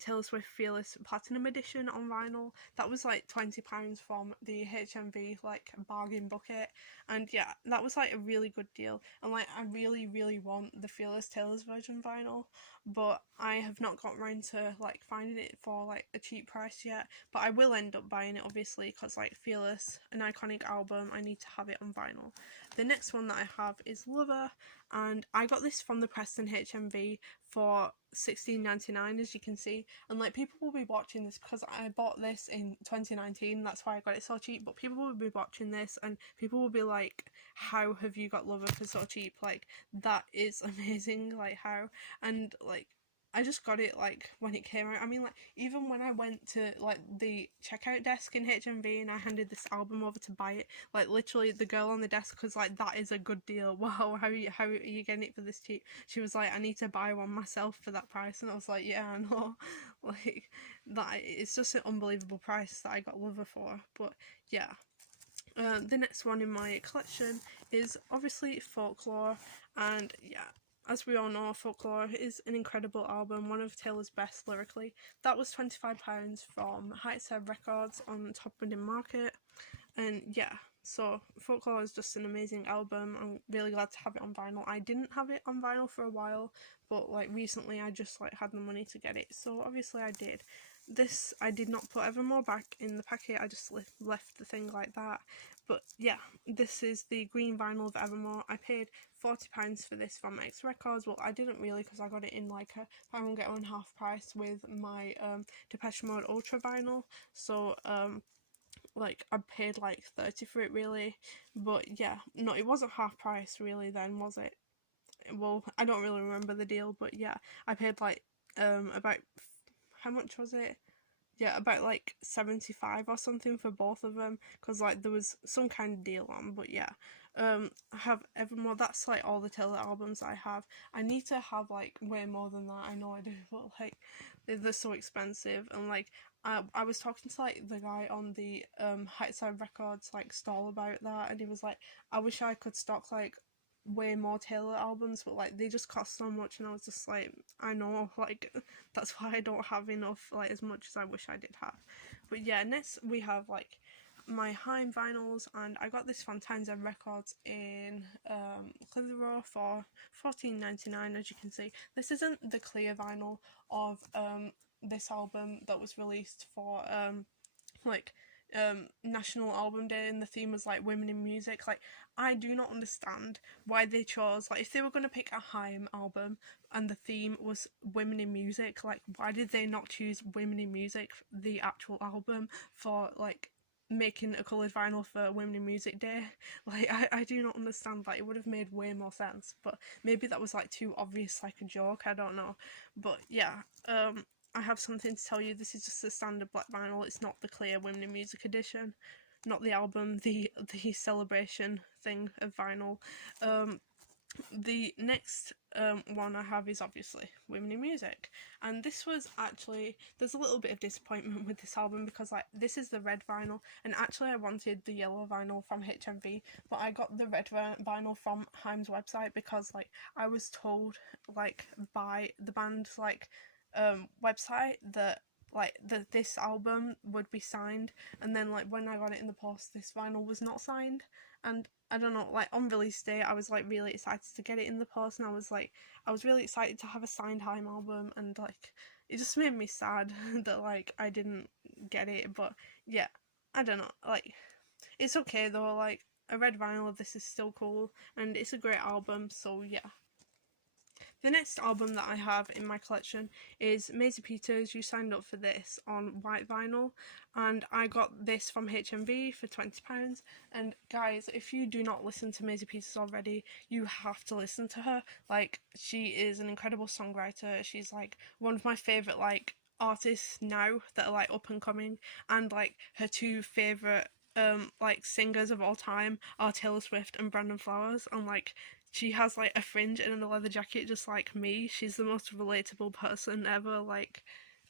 Taylor Swift Fearless Platinum Edition on vinyl. That was like £20 from the HMV like bargain bucket, and yeah, that was like a really good deal. And like, I really want the Fearless Taylor's version vinyl, but I have not got around to like finding it for like a cheap price yet. But I will end up buying it, obviously, because like Fearless, an iconic album, I need to have it on vinyl. The next one that I have is Lover, and I got this from the Preston HMV for $16.99, as you can see. And like, people will be watching this because I bought this in 2019, that's why I got it so cheap, but people will be watching this and people will be like, how have you got Lover for so cheap? Like, that is amazing, like, how? And like, I just got it like when it came out. I mean, like, even when I went to like the checkout desk in HMV and I handed this album over to buy it, like literally the girl on the desk was like, that is a good deal, wow, how are you getting it for this cheap? She was like, I need to buy one myself for that price. And I was like, yeah, I know. Like, that, it's just an unbelievable price that I got Lover for. But yeah, the next one in my collection is obviously Folklore, and yeah, as we all know, Folklore is an incredible album, one of Taylor's best lyrically. That was £25 from HAIM Records on Top Winning Market, and yeah, so Folklore is just an amazing album. I'm really glad to have it on vinyl. I didn't have it on vinyl for a while, but like recently I just like had the money to get it, so obviously I did. this, I did not put Evermore back in the packet, I just left the thing like that. But yeah, this is the green vinyl of Evermore. I paid £40 for this from X Records. Well, I didn't really, because I got it in like a buy one get one half price with my Depeche Mode Ultra vinyl. So like I paid like 30 for it really. But yeah, no, it wasn't half price really then, was it? Well, I don't really remember the deal, but yeah, I paid like about, how much was it? Yeah, about like 75 or something for both of them, because like there was some kind of deal on. But yeah, I have Evermore. That's like all the Taylor albums I have. I need to have like way more than that, I know I do, but like they're so expensive. And like I was talking to like the guy on the Heartbreakers Records like stall about that, and he was like, I wish I could stock like way more Taylor albums, but like they just cost so much. And I was just like, I know, like that's why I don't have enough, like as much as I wish I did have. But yeah, next we have like my HAIM vinyls, and I got this from Times and Records in Clitheroe for $14.99. As you can see, this isn't the clear vinyl of this album that was released for like National Album Day, and the theme was like women in music. Like I do not understand why they chose, like if they were going to pick a HAIM album and the theme was women in music, like why did they not choose women in music, the actual album, for like making a coloured vinyl for Women in Music Day? Like I do not understand. Like it would have made way more sense, but maybe that was like too obvious, like a joke, I don't know. But yeah, I have something to tell you. This is just the standard black vinyl. It's not the clear Women in Music edition, not the album, the celebration thing of vinyl. The next one I have is obviously Women in Music, and this was actually, there's a little bit of disappointment with this album because like this is the red vinyl, and actually I wanted the yellow vinyl from HMV, but I got the red vinyl from HAIM's website because like I was told like by the band's like website that like this album would be signed, and then like when I got it in the post, this vinyl was not signed. And I don't know, like on release day I was like really excited to get it in the post, and I was really excited to have a signed HAIM album, and like it just made me sad that like I didn't get it. But yeah, I don't know, like it's okay though, like a red vinyl of this is still cool and it's a great album. So yeah. The next album that I have in my collection is Maisie Peters' You Signed Up For This on white vinyl, and I got this from HMV for £20. And guys, if you do not listen to Maisie Peters already, you have to listen to her. Like, she is an incredible songwriter. She's like one of my favourite like artists now that are like up and coming, and like her two favourite like singers of all time are Taylor Swift and Brandon Flowers, and like she has like a fringe and a leather jacket just like me. She's the most relatable person ever. Like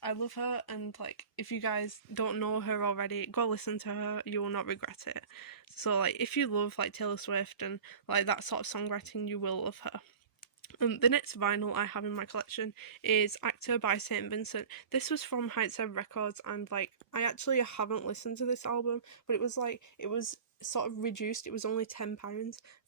I love her, and like if you guys don't know her already, go listen to her, you will not regret it. So like if you love like Taylor Swift and like that sort of songwriting, you will love her. The next vinyl I have in my collection is Actor by St. Vincent. This was from Heartbreakers Records, and like I actually haven't listened to this album, but it was sort of reduced. It was only £10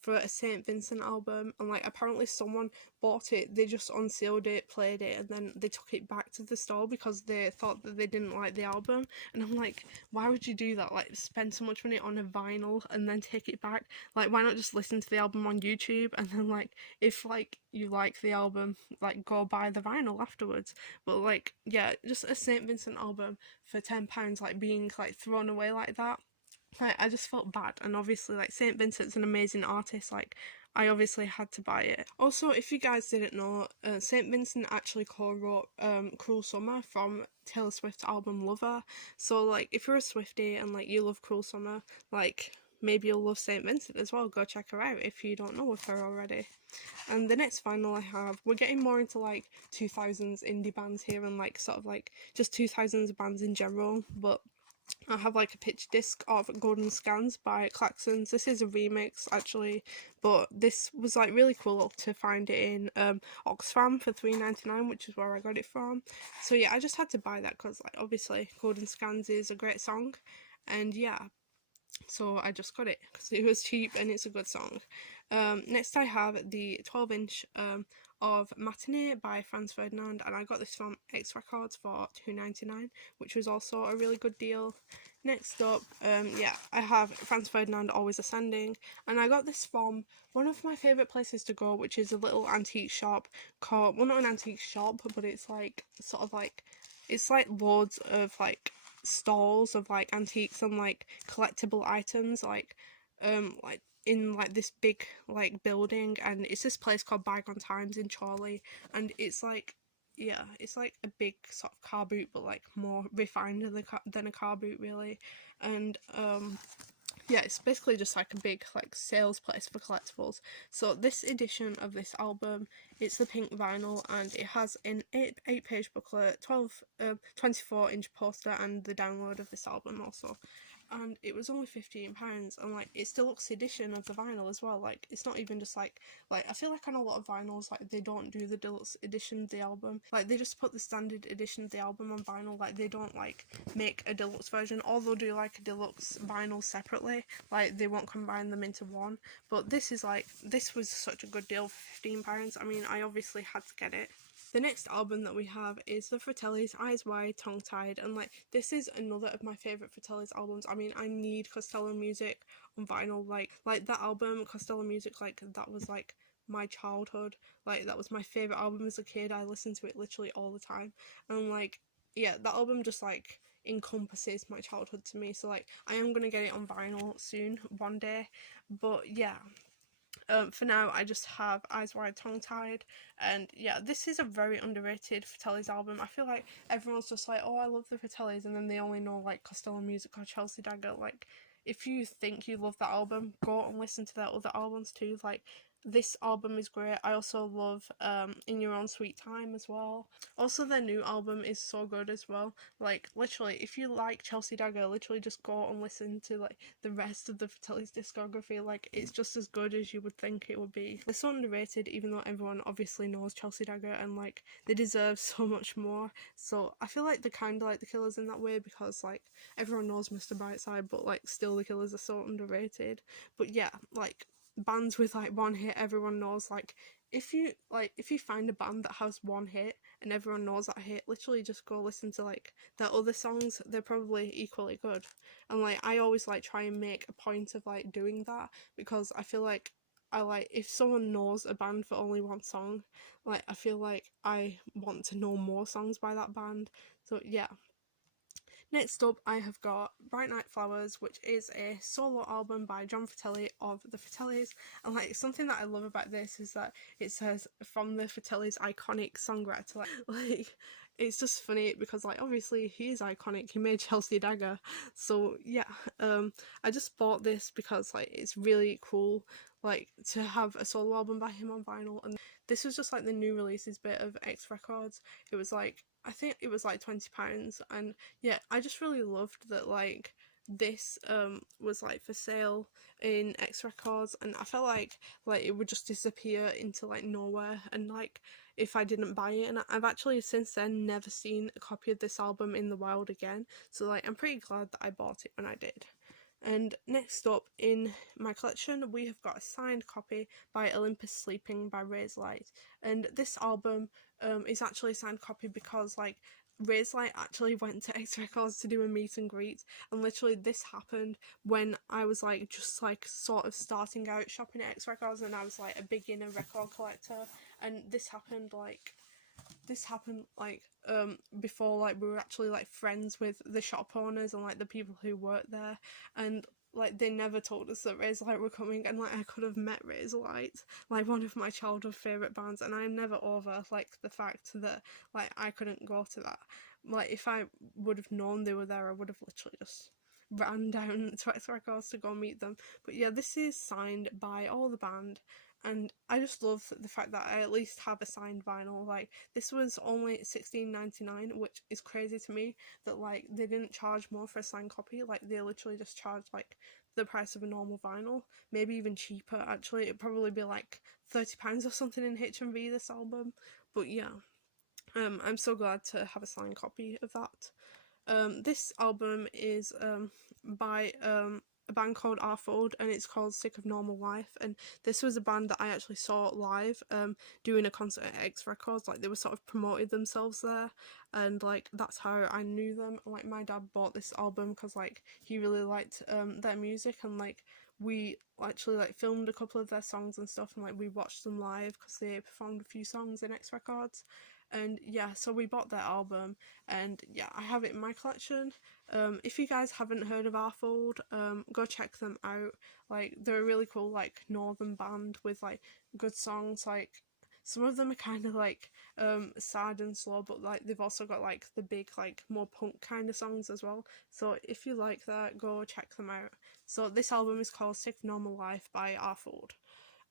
for a St. Vincent album, and like apparently someone bought it, they just unsealed it, played it, and then they took it back to the store because they thought that they didn't like the album. And I'm like, why would you do that? Like spend so much money on a vinyl and then take it back? Like why not just listen to the album on YouTube, and then like if like you like the album, like go buy the vinyl afterwards. But like yeah, just a St. Vincent album for £10 like being like thrown away like that, like I just felt bad. And obviously like St. Vincent's an amazing artist, like I obviously had to buy it. Also, if you guys didn't know, St. Vincent actually co-wrote Cruel Summer from Taylor Swift's album Lover. So like if you're a Swiftie and like you love Cruel Summer, like maybe you'll love St. Vincent as well. Go check her out if you don't know of her already. And the next vinyl I have, we're getting more into like 2000s indie bands here, and like sort of like just 2000s bands in general, but I have like a pitch disc of Golden Scans by Klaxons. This is a remix actually, but this was like really cool to find it in Oxfam for $3.99, which is where I got it from. So yeah, I just had to buy that because like obviously Golden Scans is a great song, and yeah, so I just got it because it was cheap and it's a good song. Next I have the 12-inch of Matinee by Franz Ferdinand, and I got this from X Records for £2.99, which was also a really good deal. Next up, yeah, I have Franz Ferdinand Always Ascending, and I got this from one of my favourite places to go, which is a little antique shop called, well, not an antique shop, but it's like, sort of like, it's like loads of like stalls of like antiques and like collectible items, like in like this big like building, and it's this place called Bygone Times in Chorley, and it's like, yeah, it's like a big sort of car boot, but like more refined than a car boot really. And yeah, it's basically just like a big like sales place for collectibles. So this edition of this album, it's the pink vinyl, and it has an 8-page booklet, 24-inch poster, and the download of this album also. And it was only £15, and like it's deluxe edition of the vinyl as well. Like it's not even just like I feel like on a lot of vinyls, like they don't do the deluxe edition of the album, like they just put the standard edition of the album on vinyl, like they don't like make a deluxe version, or they'll do like a deluxe vinyl separately, like they won't combine them into one. But this is like, this was such a good deal for £15. I mean, I obviously had to get it. The next album that we have is the Fratellis' Eyes Wide, Tongue Tied, and like this is another of my favourite Fratellis albums. I mean, I need Costello Music on vinyl, like that album, Costello Music, like that was like my childhood, like that was my favourite album as a kid. I listened to it literally all the time, and like, yeah, that album just like encompasses my childhood to me, so like I am gonna get it on vinyl soon, one day. But yeah, for now I just have Eyes Wide, Tongue Tied, and yeah, this is a very underrated Fratellis album. I feel like everyone's just like, oh, I love the Fratellis, and then they only know like Costello Music or Chelsea Dagger. Like, if you think you love that album, go and listen to their other albums too. Like, this album is great. I also love In Your Own Sweet Time as well. Also, their new album is so good as well. Like, literally, if you like Chelsea Dagger, literally just go and listen to like the rest of the Fratellis discography. Like, it's just as good as you would think it would be. They're so underrated, even though everyone obviously knows Chelsea Dagger, and like they deserve so much more. So I feel like they're kind of like the Killers in that way, because like everyone knows Mr. Brightside, but like still the Killers are so underrated. But yeah, like bands with like one hit everyone knows, like if you find a band that has one hit and everyone knows that hit, literally just go listen to like their other songs. They're probably equally good. And like I always like try and make a point of like doing that, because I feel like if someone knows a band for only one song, like I feel like I want to know more songs by that band. So yeah. Next up, I have got Bright Night Flowers, which is a solo album by John Fratelli of the Fratellis. And like something that I love about this is that it says from the Fratellis iconic songwriter. Like it's just funny because like obviously he is iconic. He made Chelsea Dagger. So yeah, I just bought this because like it's really cool like to have a solo album by him on vinyl. And this was just like the new releases bit of X Records. It was like, I think it was like £20, and yeah, I just really loved that like this was like for sale in X Records, and I felt like it would just disappear into like nowhere, and like if I didn't buy it. And I've actually since then never seen a copy of this album in the wild again, so like I'm pretty glad that I bought it when I did. And next up in my collection, we have got a signed copy by Olympus Sleeping by Ray's Light. And this album is actually a signed copy because like Ray's Light actually went to X Records to do a meet and greet, and literally this happened when I was like just like sort of starting out shopping at X Records, and I was like a beginner record collector. And this happened before like we were actually like friends with the shop owners and like the people who worked there, and like they never told us that Ray's Light were coming, and like I could have met Ray's Light, like one of my childhood favourite bands, and I'm never over like the fact that like I couldn't go to that. Like if I would have known they were there, I would have literally just ran down to X Records to go meet them. But yeah, this is signed by all the band, and I just love the fact that I at least have a signed vinyl. Like this was only $16.99, which is crazy to me that like they didn't charge more for a signed copy. Like they literally just charged like the price of a normal vinyl, maybe even cheaper actually. It'd probably be like £30 or something in HMV this album. But yeah, I'm so glad to have a signed copy of that. This album is by a band called Arfold, and it's called Sick of Normal Life, and this was a band that I actually saw live doing a concert at X Records. Like, they were sort of promoted themselves there, and like that's how I knew them. Like, my dad bought this album because like he really liked their music, and like we actually like filmed a couple of their songs and stuff, and like we watched them live because they performed a few songs in X Records. And yeah, so we bought their album, and yeah, I have it in my collection. If you guys haven't heard of Arfold, go check them out. Like, they're a really cool like northern band with like good songs. Like, some of them are kind of like sad and slow, but like they've also got like the big like more punk kind of songs as well. So if you like that, go check them out. So this album is called Sick of Normal Life by Arfold.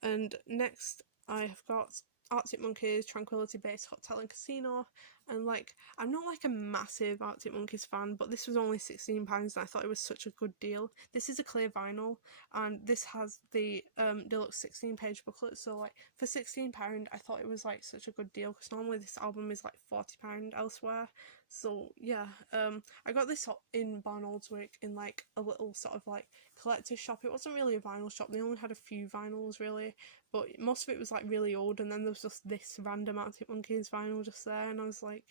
And next I have got Arctic Monkeys, Tranquility Base Hotel and Casino, and like I'm not like a massive Arctic Monkeys fan, but this was only £16 and I thought it was such a good deal. This is a clear vinyl, and this has the deluxe 16-page booklet, so like for £16 I thought it was like such a good deal, because normally this album is like £40 elsewhere. So yeah, I got this in Barn Oldswick in like a little sort of like collector's shop. It wasn't really a vinyl shop, they only had a few vinyls really, but most of it was like really old, and then there was just this random Arctic Monkeys vinyl just there, and I was like,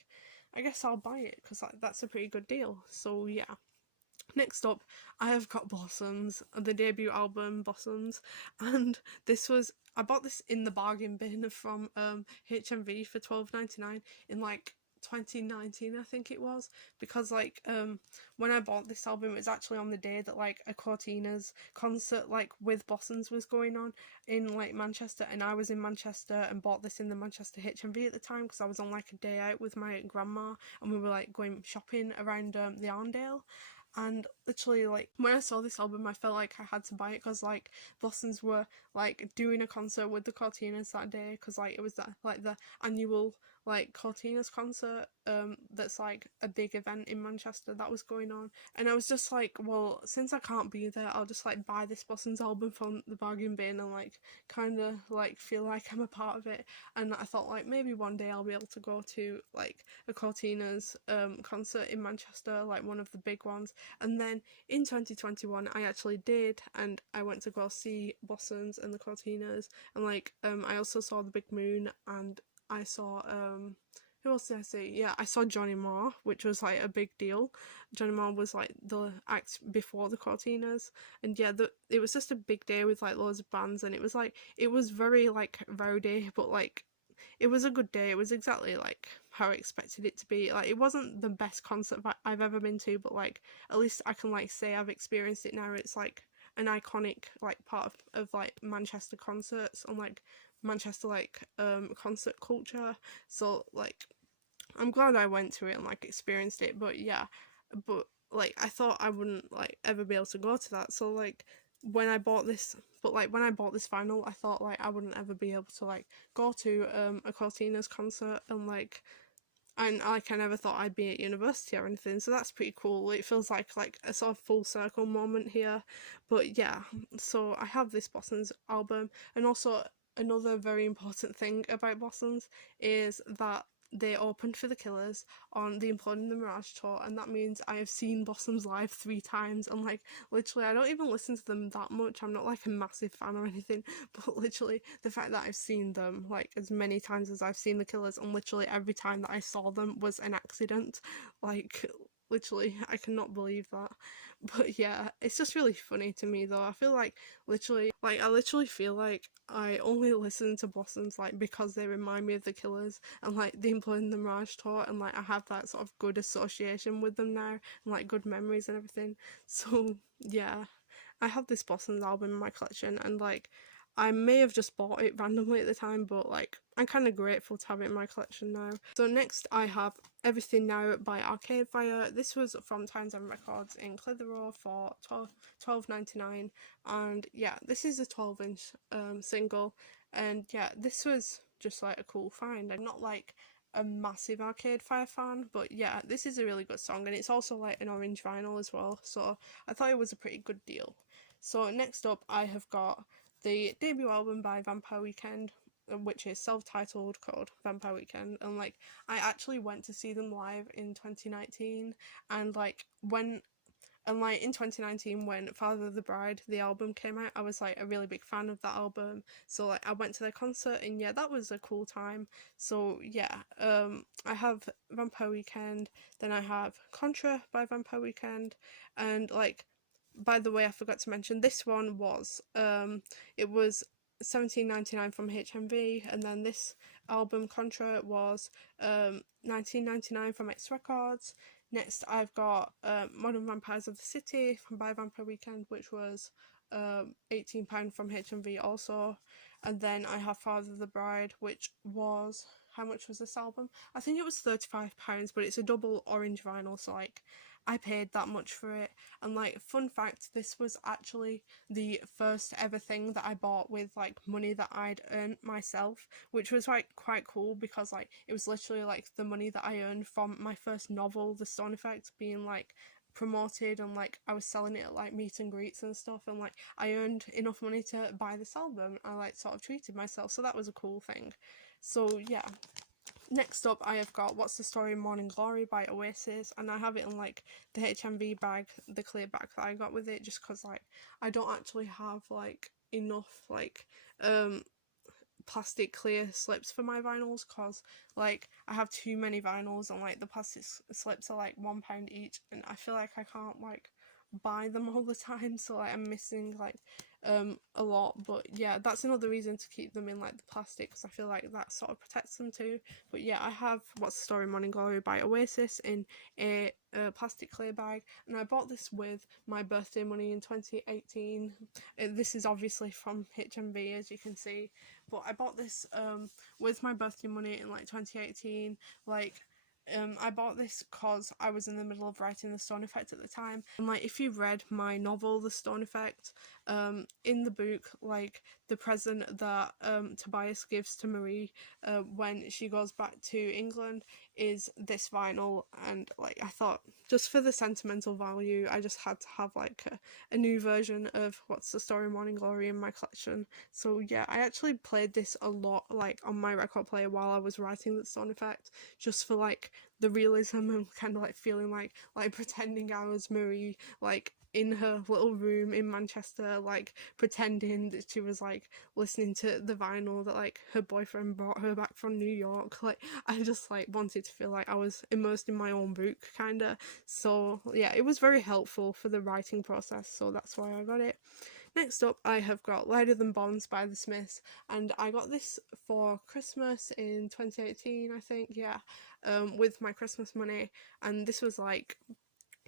I guess I'll buy it because like that's a pretty good deal. So yeah. Next up, I have got Blossoms, the debut album Blossoms, and I bought this in the bargain bin from HMV for $12.99 in like 2019 I think it was, because like when I bought this album it was actually on the day that like a Cortinas concert like with Blossoms was going on in like Manchester, and I was in Manchester and bought this in the Manchester HMV at the time because I was on like a day out with my grandma and we were like going shopping around the Arndale. And literally, like, when I saw this album I felt like I had to buy it because like Blossoms were like doing a concert with the Cortinas that day, because like it was the annual like Cortinas concert that's like a big event in Manchester that was going on, and I was just like, well, since I can't be there, I'll just like buy this Blossoms album from the bargain bin and like kind of like feel like I'm a part of it. And I thought like maybe one day I'll be able to go to like a Cortinas concert in Manchester, like one of the big ones. And then in 2021 I actually did, and I went to go see Blossoms and the Cortinas, and like I also saw the Big Moon, and I saw who else did I see? Yeah, I saw Johnny Marr, which was like a big deal. Johnny Marr was like the act before the Cortinas, and yeah, it was just a big day with like loads of bands, and it was very like rowdy, but like it was a good day. It was exactly like how I expected it to be. Like, it wasn't the best concert I've ever been to, but like at least I can like say I've experienced it now. It's like an iconic like part of like Manchester concerts and like Manchester like concert culture. So like I'm glad I went to it and like experienced it. But yeah, but like I thought I wouldn't like ever be able to go to that. So like when I bought this vinyl I thought like I wouldn't ever be able to like go to a Cortinas concert, and like I never thought I'd be at university or anything, so that's pretty cool. It feels like a sort of full circle moment here. But yeah, so I have this Blossoms album, and also another very important thing about Blossoms is that they opened for the Killers on the Imploding the Mirage tour, and that means I have seen Blossoms live 3 times, and like literally I don't even listen to them that much. I'm not like a massive fan or anything, but literally the fact that I've seen them like as many times as I've seen the Killers, and literally every time that I saw them was an accident, like literally I cannot believe that. But yeah, it's just really funny to me though. I feel like I literally feel like I only listen to Blossoms like because they remind me of the Killers and like the Imploding the Mirage tour, and like I have that sort of good association with them now and like good memories and everything. So yeah, I have this Blossoms album in my collection, and like I may have just bought it randomly at the time, but like I'm kind of grateful to have it in my collection now. So next I have Everything Now by Arcade Fire. This was from Times and Records in Clitheroe for $12.99, and yeah, this is a 12-inch single, and yeah, this was just like a cool find. I'm not like a massive Arcade Fire fan, but yeah, this is a really good song, and it's also like an orange vinyl as well, so I thought it was a pretty good deal. So next up I have got the debut album by Vampire Weekend, which is self-titled, called Vampire Weekend, and like I actually went to see them live in 2019, and like when And like in 2019 when Father of the Bride, the album, came out, I was like a really big fan of that album, so like I went to their concert, and yeah, that was a cool time. So yeah, I have Vampire Weekend, then I have Contra by Vampire Weekend, and like, by the way, I forgot to mention this one was it was 17.99 from HMV, and then this album Contra was 19.99 from X Records. Next, I've got Modern Vampires of the City by Vampire Weekend, which was £18 from HMV also. And then I have Father of the Bride, which was, how much was this album? I think it was £35, but it's a double orange vinyl, so like I paid that much for it. And like, fun fact, this was actually the first ever thing that I bought with like money that I'd earned myself, which was like quite cool, because like it was literally like the money that I earned from my first novel, The Stone Effect, being like promoted, and like I was selling it at like meet and greets and stuff, and like I earned enough money to buy this album. I like sort of treated myself, so that was a cool thing. So yeah. Next up, I have got What's the Story, Morning Glory by Oasis, and I have it in like the HMV bag, the clear bag that I got with it, just because like I don't actually have like enough like plastic clear slips for my vinyls, because like I have too many vinyls, and like the plastic slips are like £1 each, and I feel like I can't like buy them all the time, so like I'm missing like a lot. But yeah, that's another reason to keep them in like the plastic, because I feel like that sort of protects them too. But yeah, I have What's the Story, Morning Glory by Oasis in a plastic clear bag, and I bought this with my birthday money in 2018. This is obviously from HMV, as you can see, but I bought this with my birthday money in like 2018. Like I bought this because I was in the middle of writing The Stone Effect at the time, and like if you've read my novel The Stone Effect, in the book, like the present that Tobias gives to Marie when she goes back to England is this vinyl, and like I thought, just for the sentimental value, I just had to have like a new version of What's the Story, Morning Glory in my collection. So yeah, I actually played this a lot like on my record player while I was writing The Stone Effect, just for like the realism and kind of like feeling like pretending I was Marie, like in her little room in Manchester, like pretending that she was like listening to the vinyl that like her boyfriend brought her back from New York. Like I just like wanted to feel like I was immersed in my own book kinda. So yeah, it was very helpful for the writing process, so that's why I got it. Next up, I have got Lighter Than Bombs by The Smiths, and I got this for Christmas in 2018, I think, yeah, with my Christmas money, and this was like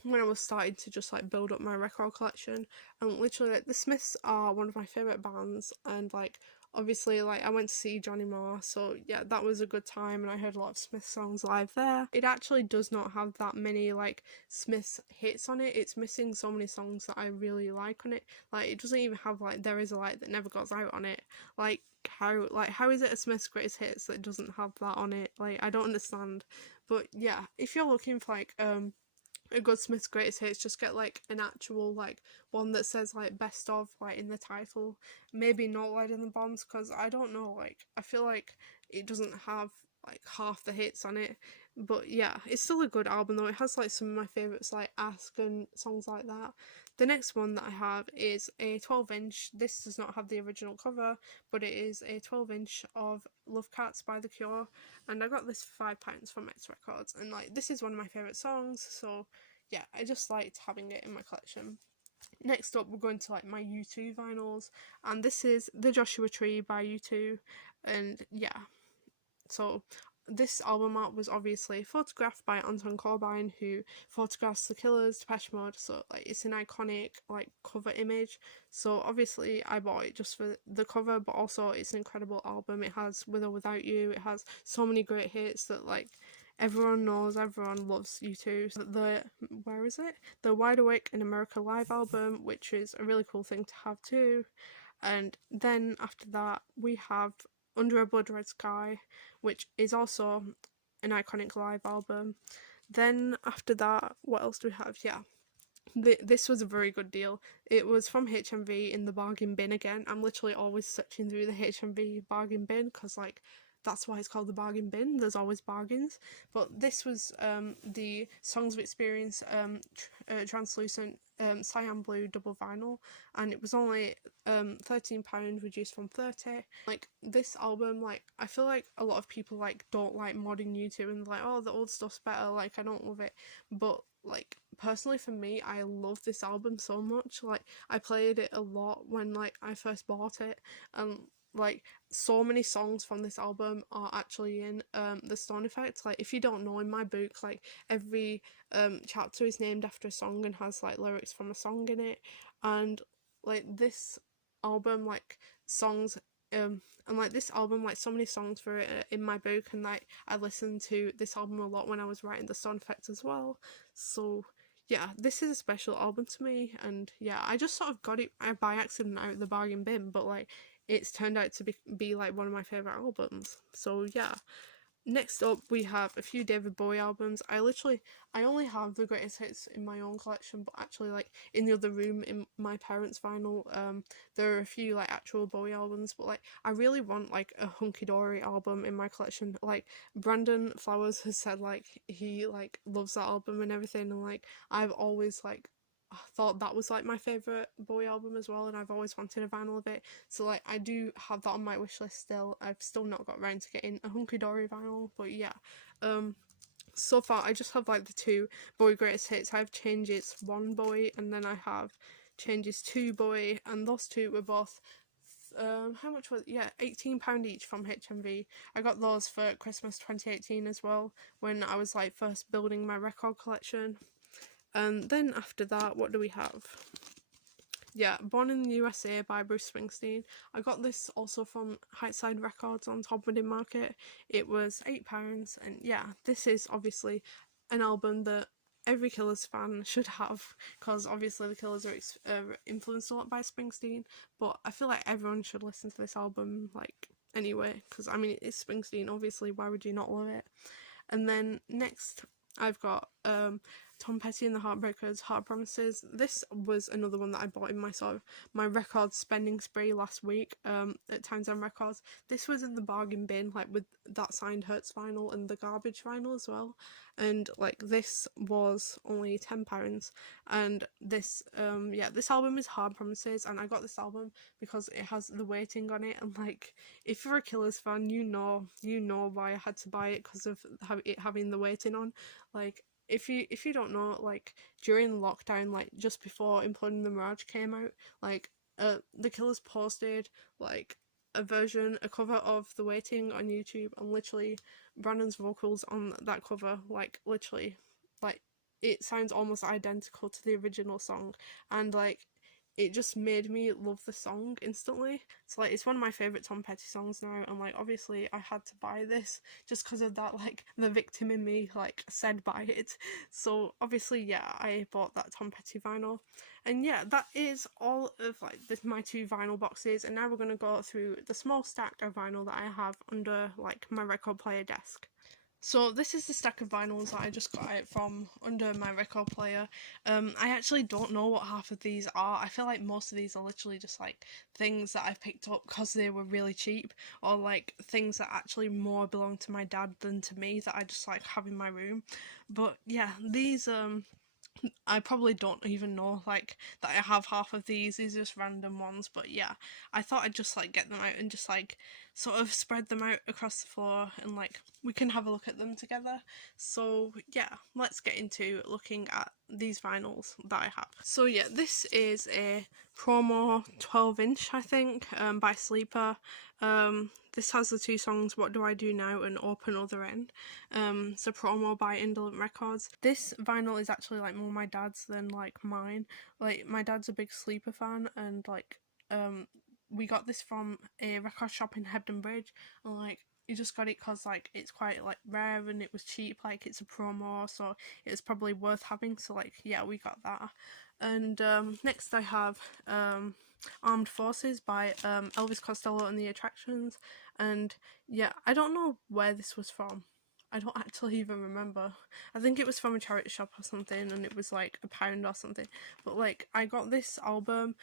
when I was starting to just like build up my record collection. And literally, like, The Smiths are one of my favourite bands, and like obviously like I went to see Johnny Marr, so yeah, that was a good time, and I heard a lot of Smiths songs live there. It actually does not have that many like Smiths hits on it. It's missing so many songs that I really like on it. Like it doesn't even have like There Is a Light That Never Goes Out on it. Like how is it a Smiths greatest hits that doesn't have that on it? Like I don't understand. But yeah, if you're looking for like a good Smith's greatest hits, just get like an actual like one that says like best of like in the title. Maybe not Lighter Than Bombs, because I don't know, like I feel like it doesn't have like half the hits on it. But yeah, it's still a good album though. It has like some of my favourites like Ask and songs like that. The next one that I have is a 12-inch. This does not have the original cover, but it is a 12-inch of Love Cats by The Cure, and I got this for £5 from X Records, and like this is one of my favourite songs, so yeah, I just liked having it in my collection. Next up, we're going to like my U2 vinyls, and this is The Joshua Tree by U2, and yeah, so this album art was obviously photographed by Anton Corbijn, who photographs The Killers, Depeche Mode, so like it's an iconic like cover image. So obviously I bought it just for the cover, but also it's an incredible album. It has With or Without You, it has so many great hits that like everyone knows, everyone loves U2. So where is it? The Wide Awake in America live album, which is a really cool thing to have too. And then after that we have Under a Blood Red Sky, which is also an iconic live album. Then after that, what else do we have? Yeah, this was a very good deal. It was from HMV in the bargain bin again. I'm literally always searching through the HMV bargain bin, because like that's why it's called the bargain bin. There's always bargains. But this was the Songs of Experience translucent cyan blue double vinyl, and it was only £13, reduced from 30. Like, this album, like, I feel like a lot of people like don't like modern YouTube and like, oh, the old stuff's better, like I don't love it, but like personally for me, I love this album so much. Like, I played it a lot when like I first bought it, and like so many songs from this album are actually in the Stone Effect. Like, if you don't know, in my book, like every chapter is named after a song and has like lyrics from a song in it, and like this album, like songs and like this album, like so many songs for it in my book, and like I listened to this album a lot when I was writing the Stone Effect as well. So yeah, this is a special album to me, and yeah, I just sort of got it by accident out of the bargain bin, but like it's turned out to be like one of my favourite albums. So yeah. Next up, we have a few David Bowie albums. I only have the greatest hits in my own collection, but actually, like, in the other room in my parents' vinyl, there are a few, like, actual Bowie albums, but, like, I really want, like, a Hunky Dory album in my collection. Like, Brandon Flowers has said, like, he, like, loves that album and everything, and, like, I've always, like, I thought that was like my favourite Bowie album as well, and I've always wanted a vinyl of it, so like I do have that on my wish list still. I've still not got around to getting a Hunky Dory vinyl, but yeah. So far I just have like the two Bowie greatest hits. I have Changes 1 Bowie, and then I have Changes 2 Bowie, and those two were both how much was it? Yeah, £18 each from HMV. I got those for Christmas 2018 as well, when I was like first building my record collection. And then after that, what do we have? Yeah, Born in the USA by Bruce Springsteen. I got this also from Heightside Records on Top Middle Market. It was £8, and yeah, this is obviously an album that every Killers fan should have, because obviously the Killers are influenced a lot by Springsteen, but I feel like everyone should listen to this album, like, anyway, because I mean, it's Springsteen, obviously, why would you not love it? And then next, I've got Tom Petty and the Heartbreakers, Heart Promises. This was another one that I bought in my sort of my record spending spree last week at Townsend Records. This was in the bargain bin, like with that signed Hertz vinyl and the garbage vinyl as well. And like this was only £10. And this yeah, this album is Heart Promises, and I got this album because it has The Waiting on it, and like if you're a Killers fan, you know why I had to buy it, because of it having The Waiting on. Like, if you don't know, like during lockdown, like just before Imploding the Mirage came out, like the Killers posted like a cover of The Waiting on YouTube, and literally Brandon's vocals on that cover, like literally, like it sounds almost identical to the original song, and like it just made me love the song instantly. So like it's one of my favourite Tom Petty songs now, and like obviously I had to buy this just because of that, like the victim in me like said buy it. So obviously yeah, I bought that Tom Petty vinyl. And yeah, that is all of like my two vinyl boxes, and now we're going to go through the small stack of vinyl that I have under like my record player desk. So this is the stack of vinyls that I just got out from under my record player. I actually don't know what half of these are. I feel like most of these are literally just like things that I've picked up because they were really cheap, or like things that actually more belong to my dad than to me that I just like have in my room. But yeah, these I probably don't even know like that I have half of these are just random ones, but yeah, I thought I'd just like get them out and just like sort of spread them out across the floor, and like we can have a look at them together. So yeah, let's get into looking at these vinyls that I have. So yeah, this is a promo 12-inch I think by Sleeper. This has the two songs What Do I Do Now and Open Other End. It's a promo by Indolent Records. This vinyl is actually like more my dad's than like mine. Like my dad's a big Sleeper fan, and like we got this from a record shop in Hebden Bridge, and like you just got it because like it's quite like rare and it was cheap, like it's a promo, so it's probably worth having. So like yeah, we got that. And next I have Armed Forces by Elvis Costello and the Attractions, and yeah, I don't know where this was from, I don't actually even remember. I think it was from a charity shop or something, and it was like £1 or something. But like, I got this album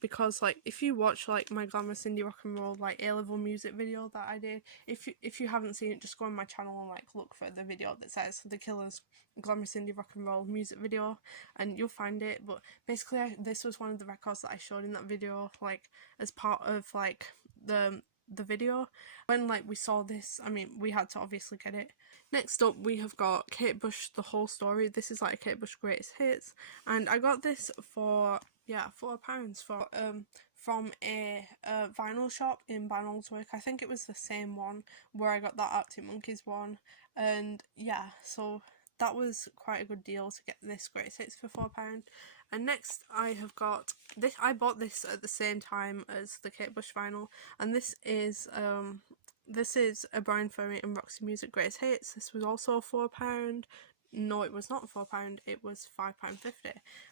because like, if you watch like my Glamorous Indie Rock and Roll like A-level music video that I did, if you haven't seen it, just go on my channel and like look for the video that says The Killers Glamorous Indie Rock and Roll music video, and you'll find it. But basically, this was one of the records that I showed in that video, like as part of like the video. When like we saw this, I mean, we had to obviously get it. Next up we have got Kate Bush The Whole Story. This is like Kate Bush Greatest Hits, and I got this for £4 for from a vinyl shop in Banalswick. I think it was the same one where I got that Arctic Monkeys one, and yeah, so that was quite a good deal to get this Greatest Hits for £4. And next I have got this. I bought this at the same time as the Kate Bush vinyl, and this is a Brian Ferry and Roxy Music Greatest Hits. This was also £4. No, it was not £4, it was £5.50.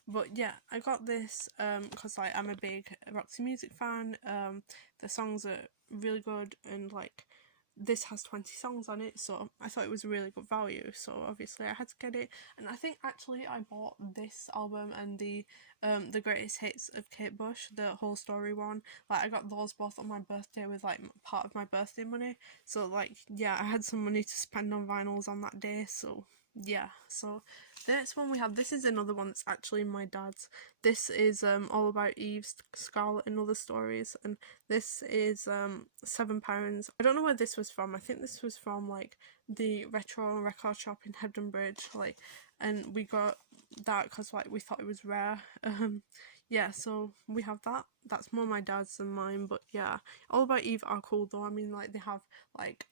But yeah, I got this because like I'm a big Roxy Music fan. The songs are really good, and like this has 20 songs on it, so I thought it was a really good value, so obviously I had to get it. And I think actually I bought this album and the Greatest Hits of Kate Bush, the Whole Story one, like I got those both on my birthday with like part of my birthday money, so like yeah, I had some money to spend on vinyls on that day, so yeah. So the next one we have, this is another one that's actually my dad's. This is All About Eve, Scarlet and Other Stories, and this is £7. I don't know where this was from. I think this was from like the retro record shop in Hebden Bridge, like, and we got that because like we thought it was rare. Yeah, so we have that. That's more my dad's than mine, but yeah, All About Eve are cool though. I mean, like they have like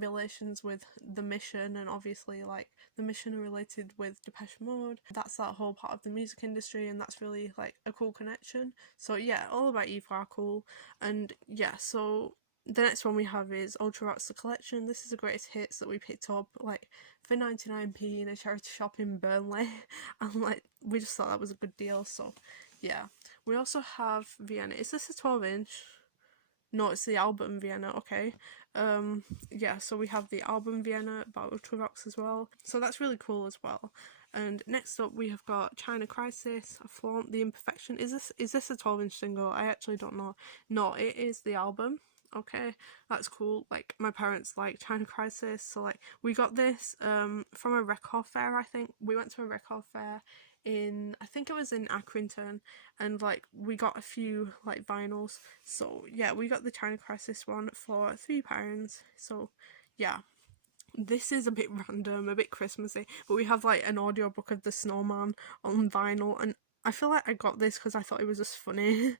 relations with The Mission, and obviously like The Mission are related with Depeche Mode. That's that whole part of the music industry, and that's really like a cool connection. So yeah, All About Eve are cool. And yeah, so the next one we have is Ultra Rocks The Collection. This is the Greatest Hits that we picked up like for 99p in a charity shop in Burnley, and like we just thought that was a good deal. So yeah, we also have Vienna. Is this a 12-inch? No, it's the album Vienna, okay. Yeah, so we have the album Vienna by Ultra Rocks as well. So that's really cool as well. And next up we have got China Crisis, Flaunt the Imperfection. Is this a 12-inch single? I actually don't know. No, it is the album. Okay, that's cool. Like my parents like China Crisis, so like we got this from a record fair, I think. We went to a record fair in, I think it was in Accrington, and like we got a few like vinyls. So yeah, we got the China Crisis one for £3. So yeah, this is a bit random, a bit Christmassy, but we have like an audiobook of The Snowman on vinyl, and I feel like I got this because I thought it was just funny.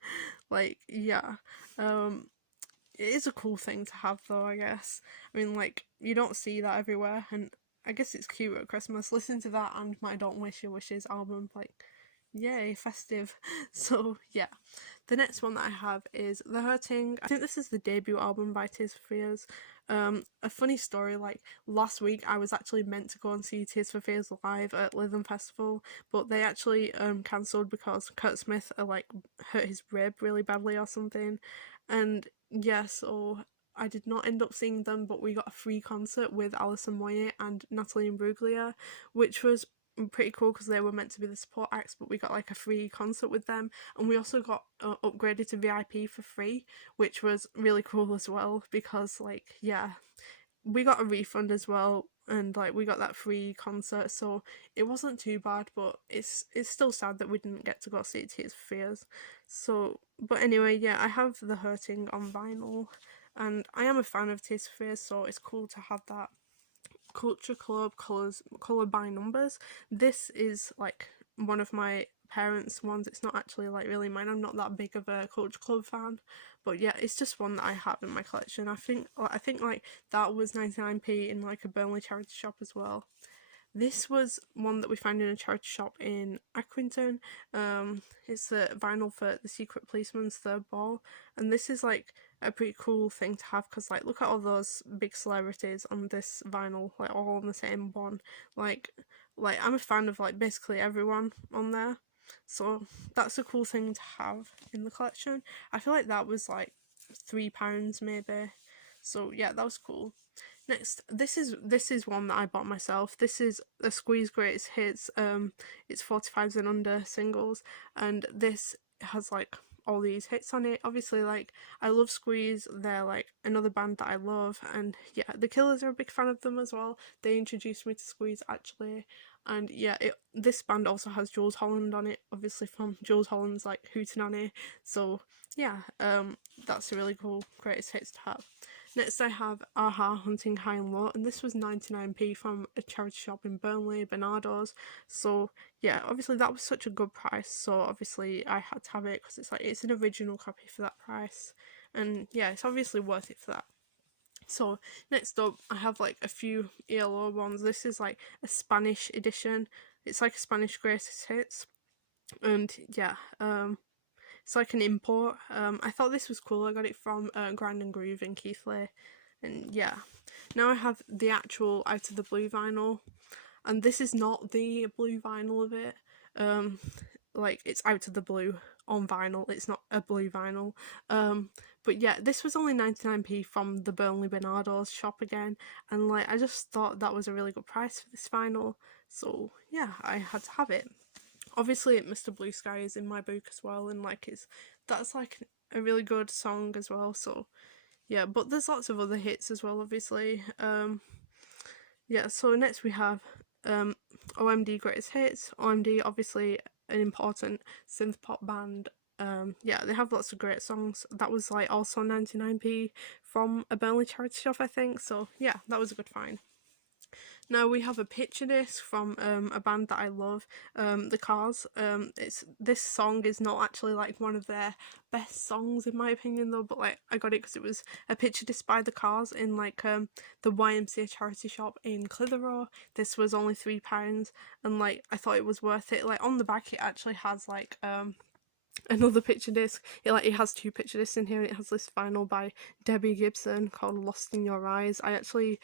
Like yeah, it is a cool thing to have though, I guess. I mean, like you don't see that everywhere, and I guess it's cute at Christmas. Listen to that and my Don't Wish Your Wishes album, like, yay, festive. So yeah, the next one that I have is The Hurting. I think this is the debut album by Tears for Fears. A funny story, like last week I was actually meant to go and see Tears for Fears live at Lytham Festival, but they actually cancelled because Kurt Smith like hurt his rib really badly or something, and yeah, so I did not end up seeing them, but we got a free concert with Alison Moyet and Natalie Imbruglia, which was pretty cool because they were meant to be the support acts, but we got like a free concert with them, and we also got upgraded to VIP for free, which was really cool as well because like yeah, we got a refund as well, and like we got that free concert, so it wasn't too bad, but it's still sad that we didn't get to go see Tears for Fears. So but anyway, yeah, I have The Hurting on vinyl, and I am a fan of Tears for Fears, so it's cool to have that. Culture Club Colour by Numbers. This is like one of my parents' ones. It's not actually like really mine. I'm not that big of a Culture Club fan, but yeah, it's just one that I have in my collection. I think like that was 99p in like a Burnley charity shop as well. This was one that we found in a charity shop in Accrington. It's the vinyl for The Secret Policeman's Third Ball, and this is like a pretty cool thing to have because like look at all those big celebrities on this vinyl, like all on the same one. Like I'm a fan of like basically everyone on there, so that's a cool thing to have in the collection. I feel like that was like £3 maybe, so yeah, that was cool. Next, this is one that I bought myself. This is a Squeeze Greatest Hits. It's 45s and under singles, and this has like all these hits on it. Obviously, like, I love Squeeze. They're like another band that I love, and yeah, the Killers are a big fan of them as well. They introduced me to Squeeze actually, and yeah, this band also has Jules Holland on it, obviously from Jules Holland's like Hootenanny. So yeah, that's a really cool greatest hits to have. Next I have Aha Hunting High and Low, and this was 99p from a charity shop in Burnley, Bernardo's. So yeah, obviously that was such a good price, so obviously I had to have it because it's an original copy for that price, and yeah, it's obviously worth it for that. So next up I have like a few ELO ones. This is like a Spanish edition. It's like a Spanish greatest hits, and yeah, it's like an import. I thought this was cool. I got it from Grind and Groove in Keighley, and yeah. Now I have the actual Out of the Blue vinyl, and this is not the blue vinyl of it. Like, it's Out of the Blue on vinyl, it's not a blue vinyl. But yeah, this was only 99p from the Burnley Bernardo's shop again, and like, I just thought that was a really good price for this vinyl, so yeah, I had to have it. Obviously Mr. Blue Sky is in my book as well, and like, that's like a really good song as well, so yeah. But there's lots of other hits as well, obviously. Yeah, so next we have Omd Greatest Hits. Omd, obviously an important synth pop band. Yeah, they have lots of great songs. That was like also 99p from a Burnley charity shop, I think, so yeah, that was a good find. Now we have a picture disc from a band that I love, The Cars. This song is not actually like one of their best songs in my opinion though, but like, I got it because it was a picture disc by The Cars in like the YMCA charity shop in Clitheroe. This was only £3, and like, I thought it was worth it. Like, on the back it actually has like another picture disc. It has two picture discs in here. It has this vinyl by Debbie Gibson called Lost in Your Eyes. I actually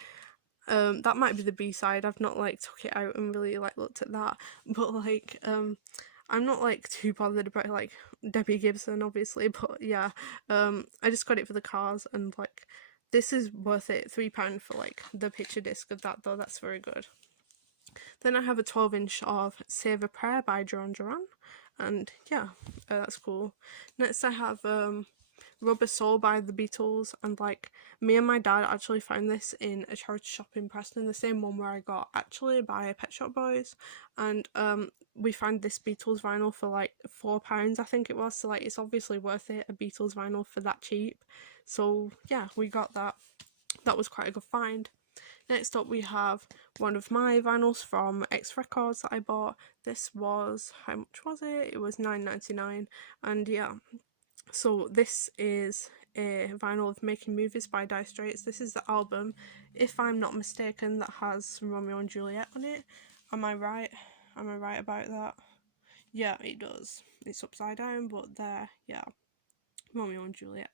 that might be the B-side. I've not like took it out and really like looked at that, but like I'm not like too bothered about like Debbie Gibson obviously, but yeah, I just got it for The Cars, and like, this is worth it. £3 for like the picture disc of that though. That's very good. Then I have a 12-inch of Save a Prayer by Jerome, and yeah, that's cool. Next I have Rubber Soul by the Beatles, and like, me and my dad actually found this in a charity shop in Preston, the same one where I got actually by Pet Shop Boys, and we found this Beatles vinyl for like £4 I think it was, so like, it's obviously worth it, a Beatles vinyl for that cheap. So yeah, we got that. That was quite a good find. Next up we have one of my vinyls from X Records that I bought. This was, how much was it? It was £9.99, and yeah, so this is a vinyl of Making Movies by Dire Straits. This is the album, if I'm not mistaken, that has Romeo and Juliet on it. Am I right? Am I right about that? Yeah, it does. It's upside down, but there, yeah. Romeo and Juliet.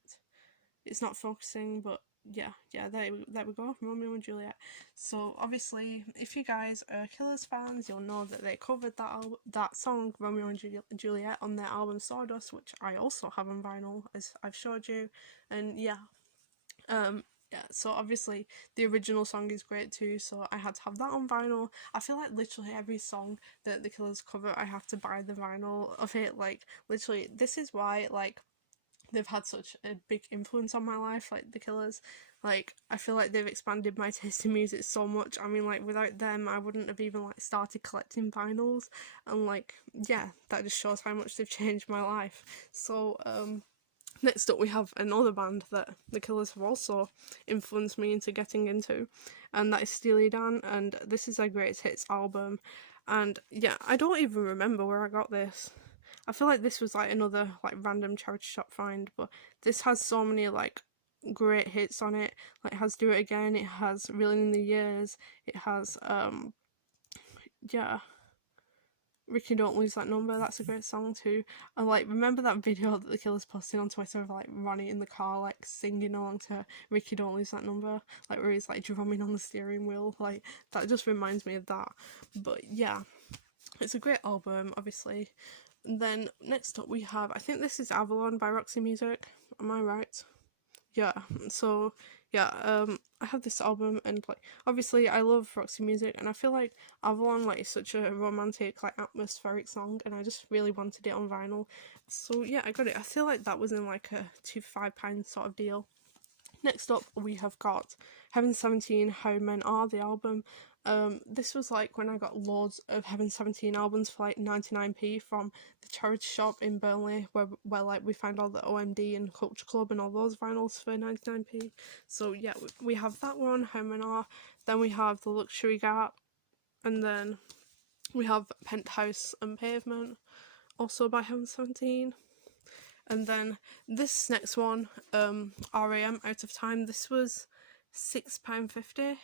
It's not focusing, but yeah, there we go, Romeo and Juliet. So obviously, if you guys are Killers fans, you'll know that they covered that song Romeo and Juliet on their album Sawdust, which I also have on vinyl, as I've showed you. And yeah, yeah, so obviously the original song is great too, so I had to have that on vinyl. I feel like literally every song that the Killers cover, I have to buy the vinyl of it. Like, literally, this is why like they've had such a big influence on my life, like the Killers. Like, I feel like they've expanded my taste in music so much. I mean, like, without them I wouldn't have even like started collecting vinyls, and like, yeah, that just shows how much they've changed my life. So next up we have another band that the Killers have also influenced me into getting into, and that is Steely Dan, and this is their Greatest Hits album. And yeah, I don't even remember where I got this. I feel like this was like another like random charity shop find, but this has so many like great hits on it. Like, it has Do It Again, it has Reeling in the Years, it has yeah, Ricky Don't Lose That Number, that's a great song too. I like remember that video that the Killers posted on Twitter of like Ronnie in the car like singing along to Ricky Don't Lose That Number, like where he's like drumming on the steering wheel. Like, that just reminds me of that. But yeah, it's a great album obviously. And then next up we have, I think this is Avalon by Roxy Music. Am I right? yeah, so yeah, I have this album, and like obviously I love Roxy music, and I feel like Avalon like is such a romantic, like atmospheric song, and I just really wanted it on vinyl. So yeah, I got it. I feel like that was in like a £2 for £5 sort of deal. Next up, we have got Heaven 17, How Men Are, the album. This was like when I got loads of Heaven 17 albums for like 99p from the charity shop in Burnley, where like we find all the OMD and Culture Club and all those vinyls for 99p. So yeah, we have that one, How Men Are. Then we have The Luxury Gap, and then we have Penthouse and Pavement, also by Heaven 17. And then this next one, RAM, Out of Time. This was £6.50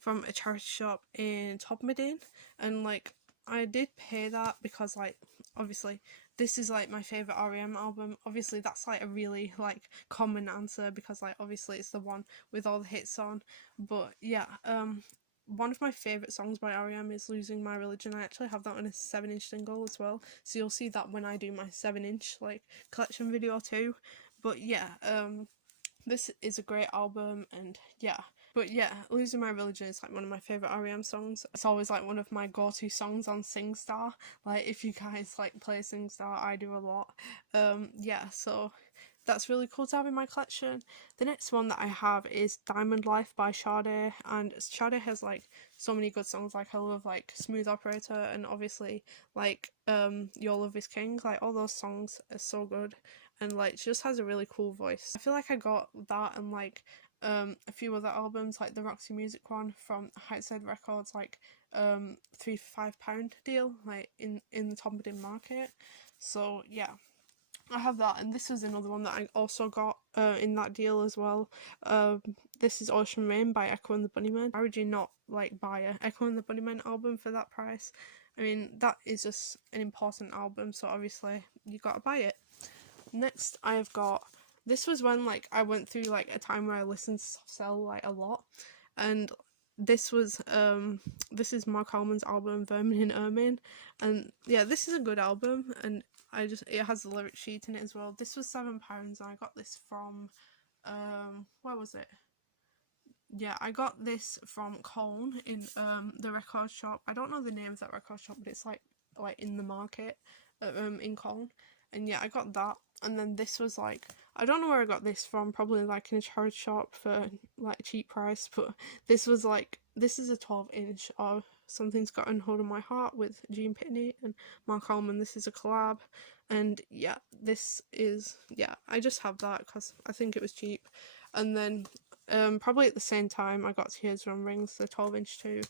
from a charity shop in Todmorden, and like I did pay that because like obviously this is like my favourite REM album. Obviously that's like a really like common answer because like obviously it's the one with all the hits on, but yeah, one of my favourite songs by R.E.M. is Losing My Religion. I actually have that on a 7-inch single as well, so you'll see that when I do my 7-inch like collection video too. But yeah, this is a great album, and yeah. But yeah, Losing My Religion is like one of my favourite R.E.M. songs. It's always like one of my go-to songs on SingStar. Like if you guys like play SingStar, I do a lot. Yeah, so that's really cool to have in my collection. The next one that I have is Diamond Life by Chardee, and Chardee has like so many good songs. Like I love like Smooth Operator, and obviously like Your Love Is King. Like all those songs are so good, and like she just has a really cool voice. I feel like I got that and like a few other albums, like the Roxy Music one from Heartbreakers Records, like £3 for £5 deal, like in the Todmorden market. So yeah, I have that, and this is another one that I also got in that deal as well. This is Ocean Rain by Echo and the Bunnymen. Why would you not like buy a Echo and the Bunnymen album for that price? I mean, that is just an important album, so obviously you gotta buy it. Next, I've got, this was when like I went through like a time where I listened to soft cell like a lot, and this was this is Mark Almond's album Vermin in Ermine, and yeah, this is a good album, and it has the lyric sheet in it as well. This was £7, and I got this from where was it? Yeah, I got this from Colne in the record shop. I don't know the name of that record shop, but it's like in the market in Colne. And yeah, I got that. And then this was like, I don't know where I got this from, probably like in a charity shop for like a cheap price, but this was like, this is a 12-inch of Something's Gotten Hold of My Heart with Gene Pitney and Mark Almond. This is a collab, and yeah, this is, yeah, I just have that because I think it was cheap. And then probably at the same time I got Tears Run Rings, the 12-inch too.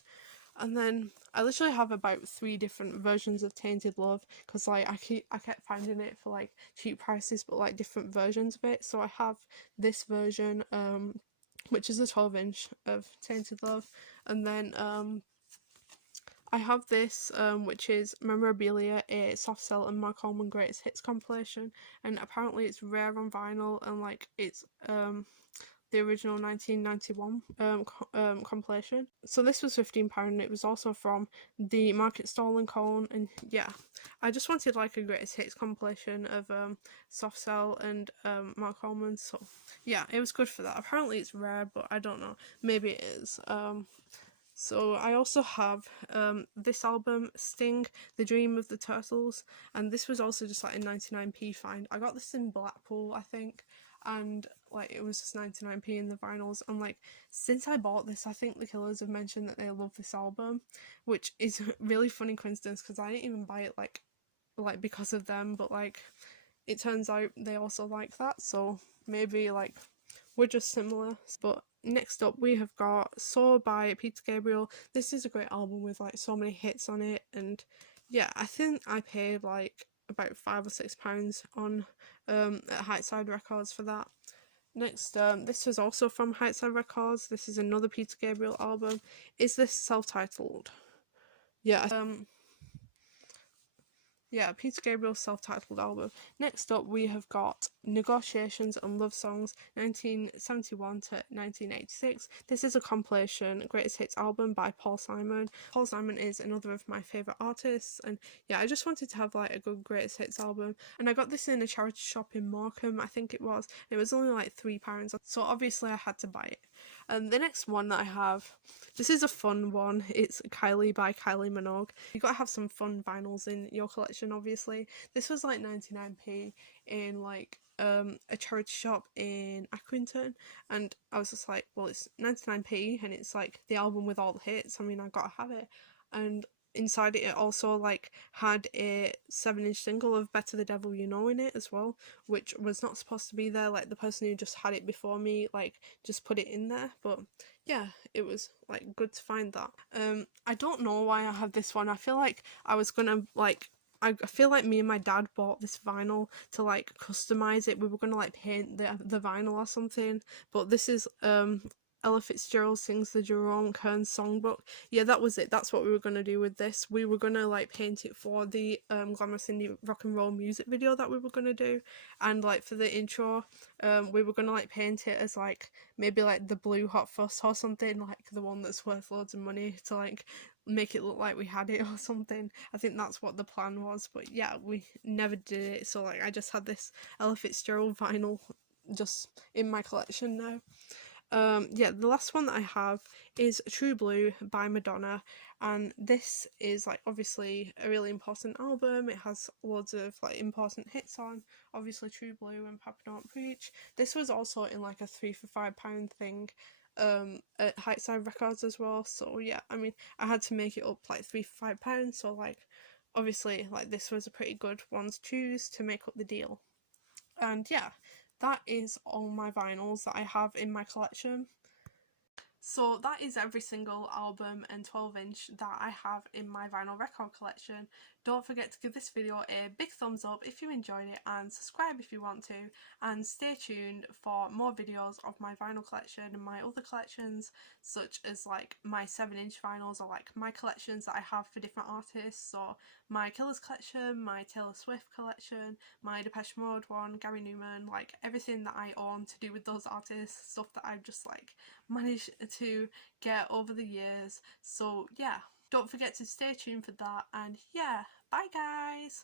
And then I literally have about 3 different versions of Tainted Love, because like I kept finding it for like cheap prices, but like different versions of it. So I have this version, which is a 12-inch of Tainted Love, and then I have this, which is Memorabilia, a soft cell and Mark Omd Greatest Hits compilation, and apparently it's rare on vinyl, and like it's the original 1991 compilation. So this was £15, and it was also from the Market Stall in Colne, and yeah, I just wanted like a greatest hits compilation of soft cell and Mark Almond, so yeah, it was good for that. Apparently it's rare, but I don't know, maybe it is. So I also have this album, Sting, The Dream of the Turtles, and this was also just like a 99p find. I got this in Blackpool, I think, and like it was just 99p in the vinyls, and like since I bought this, I think the Killers have mentioned that they love this album, which is a really funny coincidence because I didn't even buy it like because of them, but like it turns out they also like that, so maybe like we're just similar. But next up we have got Soar by Peter Gabriel. This is a great album with like so many hits on it, and yeah, I think I paid like about £5 or £6 on at Heartbreakers Records for that. Next, this was also from Heartbreakers Records. This is another Peter Gabriel album. Is this self-titled? Yeah, Yeah, Peter Gabriel's self-titled album. Next up, we have got Negotiations and Love Songs, 1971 to 1986. This is a compilation greatest hits album by Paul Simon. Paul Simon is another of my favourite artists, and yeah, I just wanted to have like a good greatest hits album. And I got this in a charity shop in Morecambe, I think it was. It was only like £3, so obviously I had to buy it. And the next one that I have, this is a fun one. It's Kylie by Kylie Minogue. You gotta have some fun vinyls in your collection, obviously. This was like 99p in like a charity shop in Accrington, and I was just like, well, it's 99p and it's like the album with all the hits. I mean, I gotta have it. And inside it also like had a 7-inch single of Better the Devil You Know in it as well, which was not supposed to be there. Like the person who just had it before me like just put it in there, but yeah, it was like good to find that. I don't know why I have this one. I feel like I was gonna like I feel like me and my dad bought this vinyl to like customize it. We were gonna like paint the vinyl or something, but this is Ella Fitzgerald Sings the Jerome Kern Songbook. Yeah, that was it. That's what we were gonna do with this. We were gonna like paint it for the Glamorous Indie Rock and Roll music video that we were gonna do, and like for the intro, we were gonna like paint it as like maybe like the blue Hot Fuss or something, like the one that's worth loads of money, to like make it look like we had it or something. I think that's what the plan was, but yeah, we never did it. So like I just had this Ella Fitzgerald vinyl just in my collection now. Yeah, the last one that I have is True Blue by Madonna, and this is like obviously a really important album. It has loads of like important hits on, obviously True Blue and Papa Don't Preach. This was also in like a 3 for £5 thing at Heightside Records as well, so yeah, I mean I had to make it up like 3 for £5, so like obviously like this was a pretty good one to choose to make up the deal. And yeah, that is all my vinyls that I have in my collection. So that is every single album and 12-inch that I have in my vinyl record collection. Don't forget to give this video a big thumbs up if you enjoyed it, and subscribe if you want to, and stay tuned for more videos of my vinyl collection and my other collections, such as like my 7-inch vinyls, or like my collections that I have for different artists, so my Killers collection, my Taylor Swift collection, my Depeche Mode one, Gary Numan, like everything that I own to do with those artists, stuff that I've just like managed to get over the years. So yeah, don't forget to stay tuned for that, and yeah, bye guys!